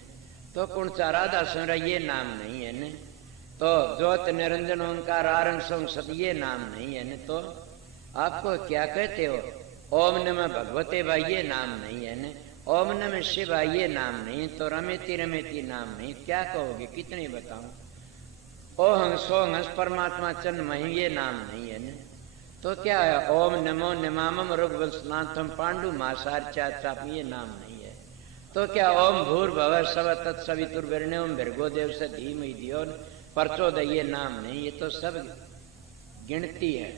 तो कौन सा राधा सुरा, ये नाम नहीं है न। तो ज्योत निरंजन ओंकार आरंग सत, ये नाम नहीं है न। तो आपको क्या कहते हो? ओम नमः भगवते भाई, ये नाम नहीं है न। ओम नमः शिवाय, ये नाम नहीं। तो रमेती रमेती नाम नहीं, क्या कहोगे? कितने बताऊं? ओ हंस सो हंस परमात्मा चन्मय, ये नाम नहीं है न। तो क्या है? ओम नमो नमामम रघुवंशनाथम पांडु मासार चाप, ये नाम नहीं है। तो क्या? ओम भूर्भुवः स्वः तत्सवितुर्वरेण्यं भर्गो देवस्य धीमहि धियो न प्रचोदयात्, ये नाम नहीं। ये तो सब गिनती है,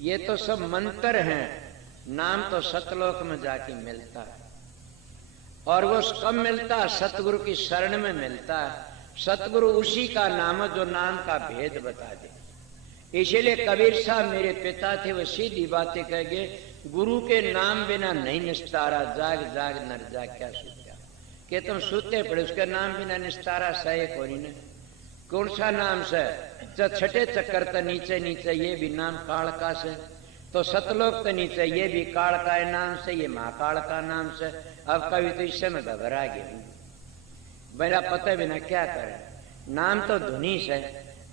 ये तो सब मंत्र हैं। नाम तो सतलोक में जाके मिलता है, और वो कब मिलता है? सतगुरु की शरण में मिलता है। सतगुरु उसी का नाम है जो नाम का भेद बता दे। इसीलिए कबीर साहब मेरे पिता थे, वो सीधी बातें कह गए, गुरु के नाम बिना नहीं निस्तारा। जाग जाग नर जाग, क्या सूत्या कि तुम सूते पड़े, उसके नाम बिना निस्तारा सहे कोई न। कौन सा नाम से? छठे चक्कर तो नीचे नीचे, ये भी नाम कालका से। तो सतलोक तो नीचे, ये भी कालका है नाम से, ये महाकाल का नाम से। अब कभी तो इससे मैं घबरा गया, मेरा पता बिना क्या करे। नाम तो धुनी से,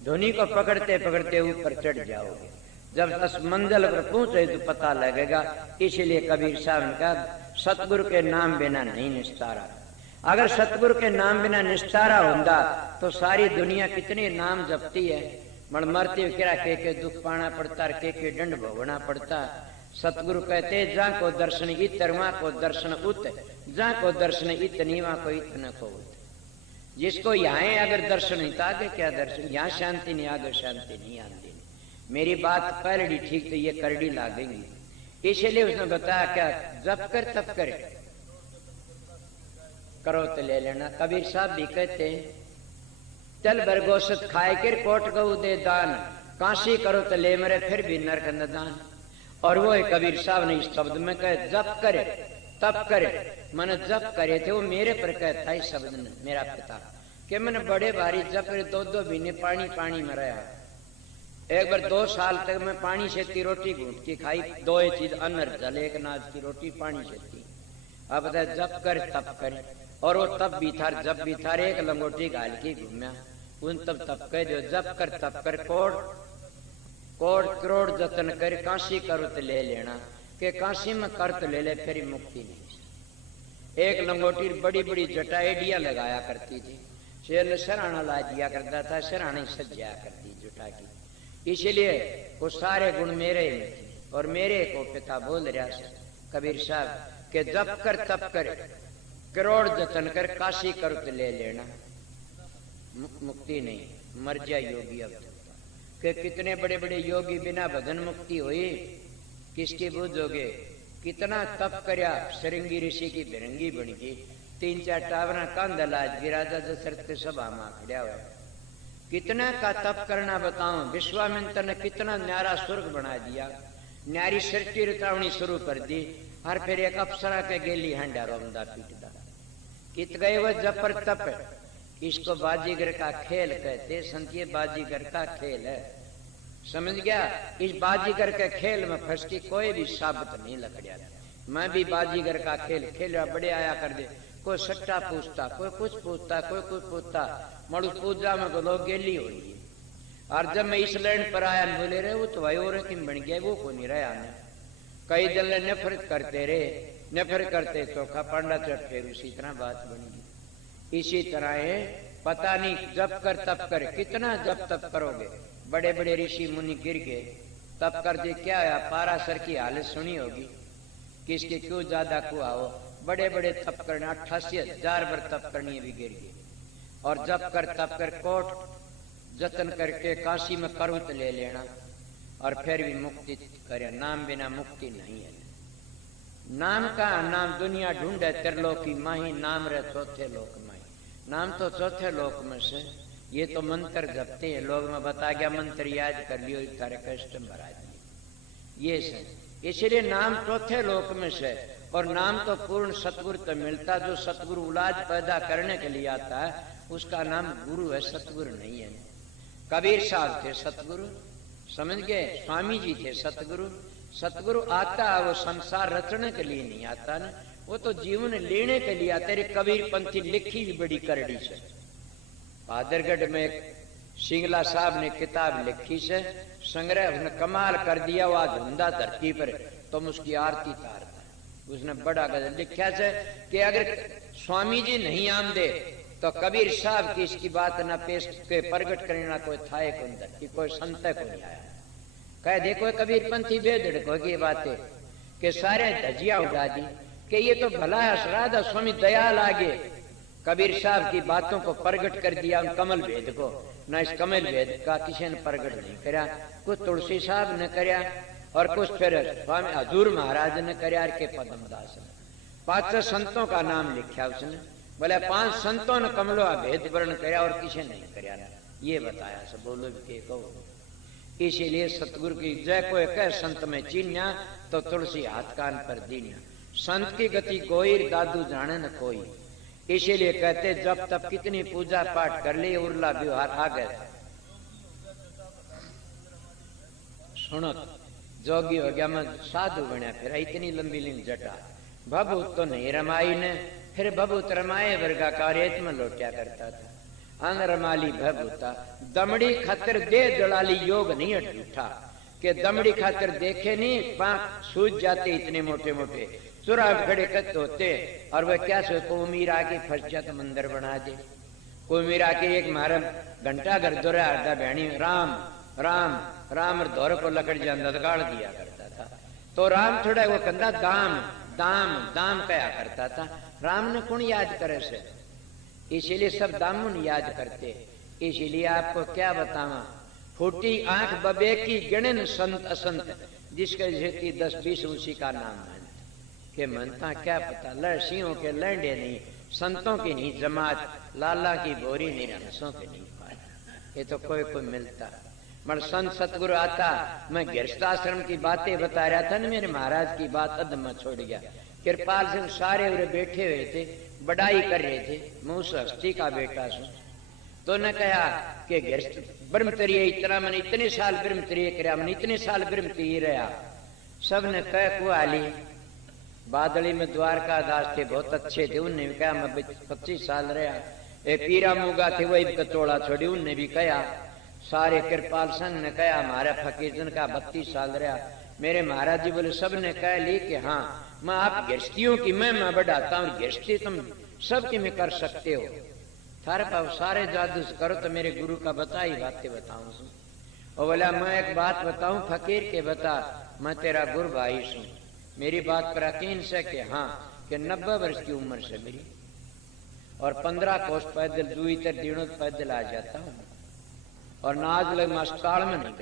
धुनी को पकड़ते पकड़ते ऊपर चढ़ जाओगे। जब उस मंजिल पर पहुंचे तो पता लगेगा। इसीलिए कबीर साहब ने कहा सतगुरु के नाम बिना नहीं निस्तारा। अगर सतगुरु के नाम बिना निस्तारा होता तो सारी दुनिया कितने नाम जपती है, मर मरते क्या के दुख पाना पड़ता, के दंड भोगना पड़ता। सतगुरु कहते जहाँ को दर्शन इतर वहां को दर्शन उत, जहाँ को दर्शन इतनी वहां को इतने को उत। जिसको यहाँ अगर दर्शन नहीं तो आगे क्या दर्शन? यहाँ शांति नहीं, आगे शांति नहीं आती। मेरी बात पहली ठीक, तो ये करड़ी लागेंगी। इसलिए उसने बताया क्या? जब कर तब करे, करो तो ले लेना। कबीर साहब भी कहते चल बरगोशत खाए कर कोट गऊ दे दान, काशी करो तो ले मरे फिर भी नरक न दान। और वो कबीर साहब ने इस शब्द में कहे जप करे तब करे। मैंने जप करे थे, वो मेरे पर कहता है शब्द ने, मेरा पिता कि मैंने बड़े भारी जप करे, दो महीने पानी पानी में रहा। एक बार 2 साल तक मैं पानी से की रोटी घूट की खाई, 2 चीज अन्न जल, एक नाज की रोटी पानी से थी। अब बताए जप कर तप करे, और वो तब भी था जब भी था, एक लंगोटी घाल के घूमया उन तब तप कह जो जप कर तप कर कोड़ करोड़ जतन कर, काशी करो तो ले लेना, के काशी में कर तो ले ले फिर मुक्ति नहीं। एक लंगोटी बड़ी बड़ी जटाएडियां लगाया करती थी, शेर सराहना ला दिया करता था, सराहना सज्जा करती जुटा की। इसलिए वो सारे गुण मेरे में थे, और मेरे को पिता बोल रहा है कबीर साहब के जप कर तप कर, करोड़ जतन कर, काशी कर तो ले लेना, मुक्ति नहीं, मर जाए योगी। अब के कितने बड़े बड़े योगी बिना भजन मुक्ति हुई, किसकी बूझोगे? कितना तप करया, सरंगी ऋषि की बिरंगी बन गई, 3-4 टावरा कंध लाज गिराजा दशरथ के सभा में खड़ा हुआ। कितना का तप करना बताऊं। विश्वामित्र ने कितना न्यारा स्वर्ग बना दिया, न्यारी सृष्टि रचावनी शुरू कर दी, और फिर एक अप्सरा के गेली हंडा रोमदा पीटदा। कित गए वो जपर तप, इसको बाजीगर का खेल कहते। संतीय बाजीगर का खेल है, समझ गया? इस बाजीगर के खेल में फंस के कोई भी साबित नहीं लकड़िया। मैं भी बाजीगर का खेल खेल बड़े आया कर दे, कोई सट्टा पूछता, कोई कुछ पूछता, कोई कुछ पूछता, मड़ू पूजा में को लोग गेली हो रही। और जब मैं इस लैंड पर आया बोले रहे वो तो भाई और किम बन गया, वो को नहीं रहा ने। कई दल ने नफरत करते रहे, नफरत करते चोखा पांडा चट, फिर उसी तरह बात बन गई। इसी तरह है पता नहीं जप कर तप कर, कितना जप तप करोगे। बड़े बड़े ऋषि मुनि गिर गए, तप कर दे क्या है, पारासर की हालत सुनी होगी, किसके क्यों ज्यादा को आओ। बड़े बड़े तप करने 88,000 बार तप करनी भी गिर गए। और जप कर तप कर कोट जतन करके काशी में करुत ले लेना और फिर भी मुक्ति करे। नाम बिना मुक्ति नहीं है। नाम का नाम दुनिया ढूंढे त्रिलोकी माही, नाम रे चौथे लोक माही। नाम तो चौथे लोक में से, ये तो मंत्र जपते हैं लोग। में बता गया मंत्र याद कर लियो, तारे कष्ट भरा दिए ये से। इसलिए नाम चौथे लोक में से। और नाम तो पूर्ण सतगुरु तो मिलता, जो सतगुरु औलाद पैदा करने के लिए आता है उसका नाम गुरु है, सतगुरु नहीं है। कबीर साहब थे सतगुरु, समझ गए। स्वामी जी थे सतगुरु। सतगुरु आता है वो संसार रचने के लिए नहीं आता ना, वो तो जीवन लेने के लिए आता है। कबीर पंथी लिखी भी बड़ी करड़ी से। पादरगढ़ में एक सिंगला साहब ने किताब लिखी से, संग्रह उसने कमाल कर दिया। वह धुंधा धरती पर तुम उसकी आरती तारता। उसने बड़ा गजल लिखा से कि अगर स्वामी जी नहीं आम दे तो कबीर साहब की इसकी बात न पेश के प्रगट करने ना कोई थाए को कोई संत को नहीं आया। कह देखो कबीर पंथी बेदड़ को ये बातें कि सारे धजिया उड़ा दी कि ये तो भला है श्राद्ध स्वामी दयाल आगे। कबीर साहब की बातों को प्रगट कर दिया उन कमल भेद को। न इस कमल भेद का किसी ने प्रगट नहीं करा, कुछ तुलसी साहब ने करया और कुछ फिर स्वामी हजूर महाराज ने करया के पद्मदास ने। 5 संतों का नाम लिखा उसने। बोले 5 संतों ने कमलो भेद वर्ण करया और किसी नहीं करया, ये बताया। सब बोलो के कहो। इसीलिए सतगुरु की जय को कह संत में चीन्या तो तुलसी हाथ कान पर दीन्या। संत की गति गोईर दादू जाने न कोई। इसीलिए कहते जब तब कितनी पूजा पाठ कर ली उर्ला व्यवहार आ गए। सुनो जोगी हो गया, मैं साधु बना, फिर इतनी लंबी लिंग जटा। भभूत तो नहीं रमाई ने, फिर भभूत रमाए वर्गा कार्य में लौटा करता था। अंग रमाली भभूता दमड़ी खातिर दे जड़ाली योग नहीं अटूठा। के दमड़ी खातिर देखे नहीं पांख सूझ जाते इतने मोटे मोटे चुरा खड़े कत होते। और वह क्या सोचते उमीर आके फंस जाते मंदिर बना दे। कोई मीरा के एक मारम घंटा घर दोरा अर्धा बहनी राम राम राम और दौर को लकड़ जान गाड़ दिया करता था। तो राम थोड़ा वो कंधा दाम दाम दाम कया करता था। राम ने कौन याद करे से, इसीलिए सब दामुन याद करते। इसीलिए आपको क्या बतावा, फूटी आंख बबे की गिणन संत असंत, जिसके जेती 10-20 उसी का नाम है के मनता क्या पता। लड़सियों के लंडे नहीं, संतों की नहीं जमात, लाला की बोरी नहीं, रंसों के नहीं पाया। ये तो कोई कोई मिलता। मगर संत सतगुरु आता। मैं गृहस्थाश्रम की बातें बता रहा था ना, मेरे महाराज की बात अध में छोड़ गया। कृपाल सिंह सारे उरे बैठे हुए थे, बड़ाई कर रहे थे। मूस हस्ती का बेटा सु तो न कहा कि गृहस्थ ब्रह्मचर्य इतना मन इतने साल ब्रह्मचर्य कराया, मन इतने साल ब्रह्मचर्य रहा। सब ने कह को आली बादली में द्वारका दास थे, बहुत अच्छे थे। उनने भी कहा मैं 25 साल रहा। एक पीरा मुगा थे वही कचोड़ा छोड़ी, उनने भी कहा। सारे कृपाल संघ ने कहा हमारा फकीरजन का 32 साल रहा। मेरे महाराज जी बोले सब ने कह ली कि हाँ मैं आप गृहस्थियों की मैं बढ़ाता हूँ, गृहस्थी तुम सबकी में कर सकते हो। थारे पास सारे जादू करो तो मेरे गुरु का बताई बातें बताऊं। और बोला मैं एक बात बताऊं फकीर के बता, मैं तेरा गुरु भाई सू। मेरी बात पर यकीन से कि हाँ कि 90 वर्ष की उम्र से मेरी, और 15 कोस पैदल 2 दिनों पैदल आ जाता हूँ। और नाज लग मस्ताल में नहीं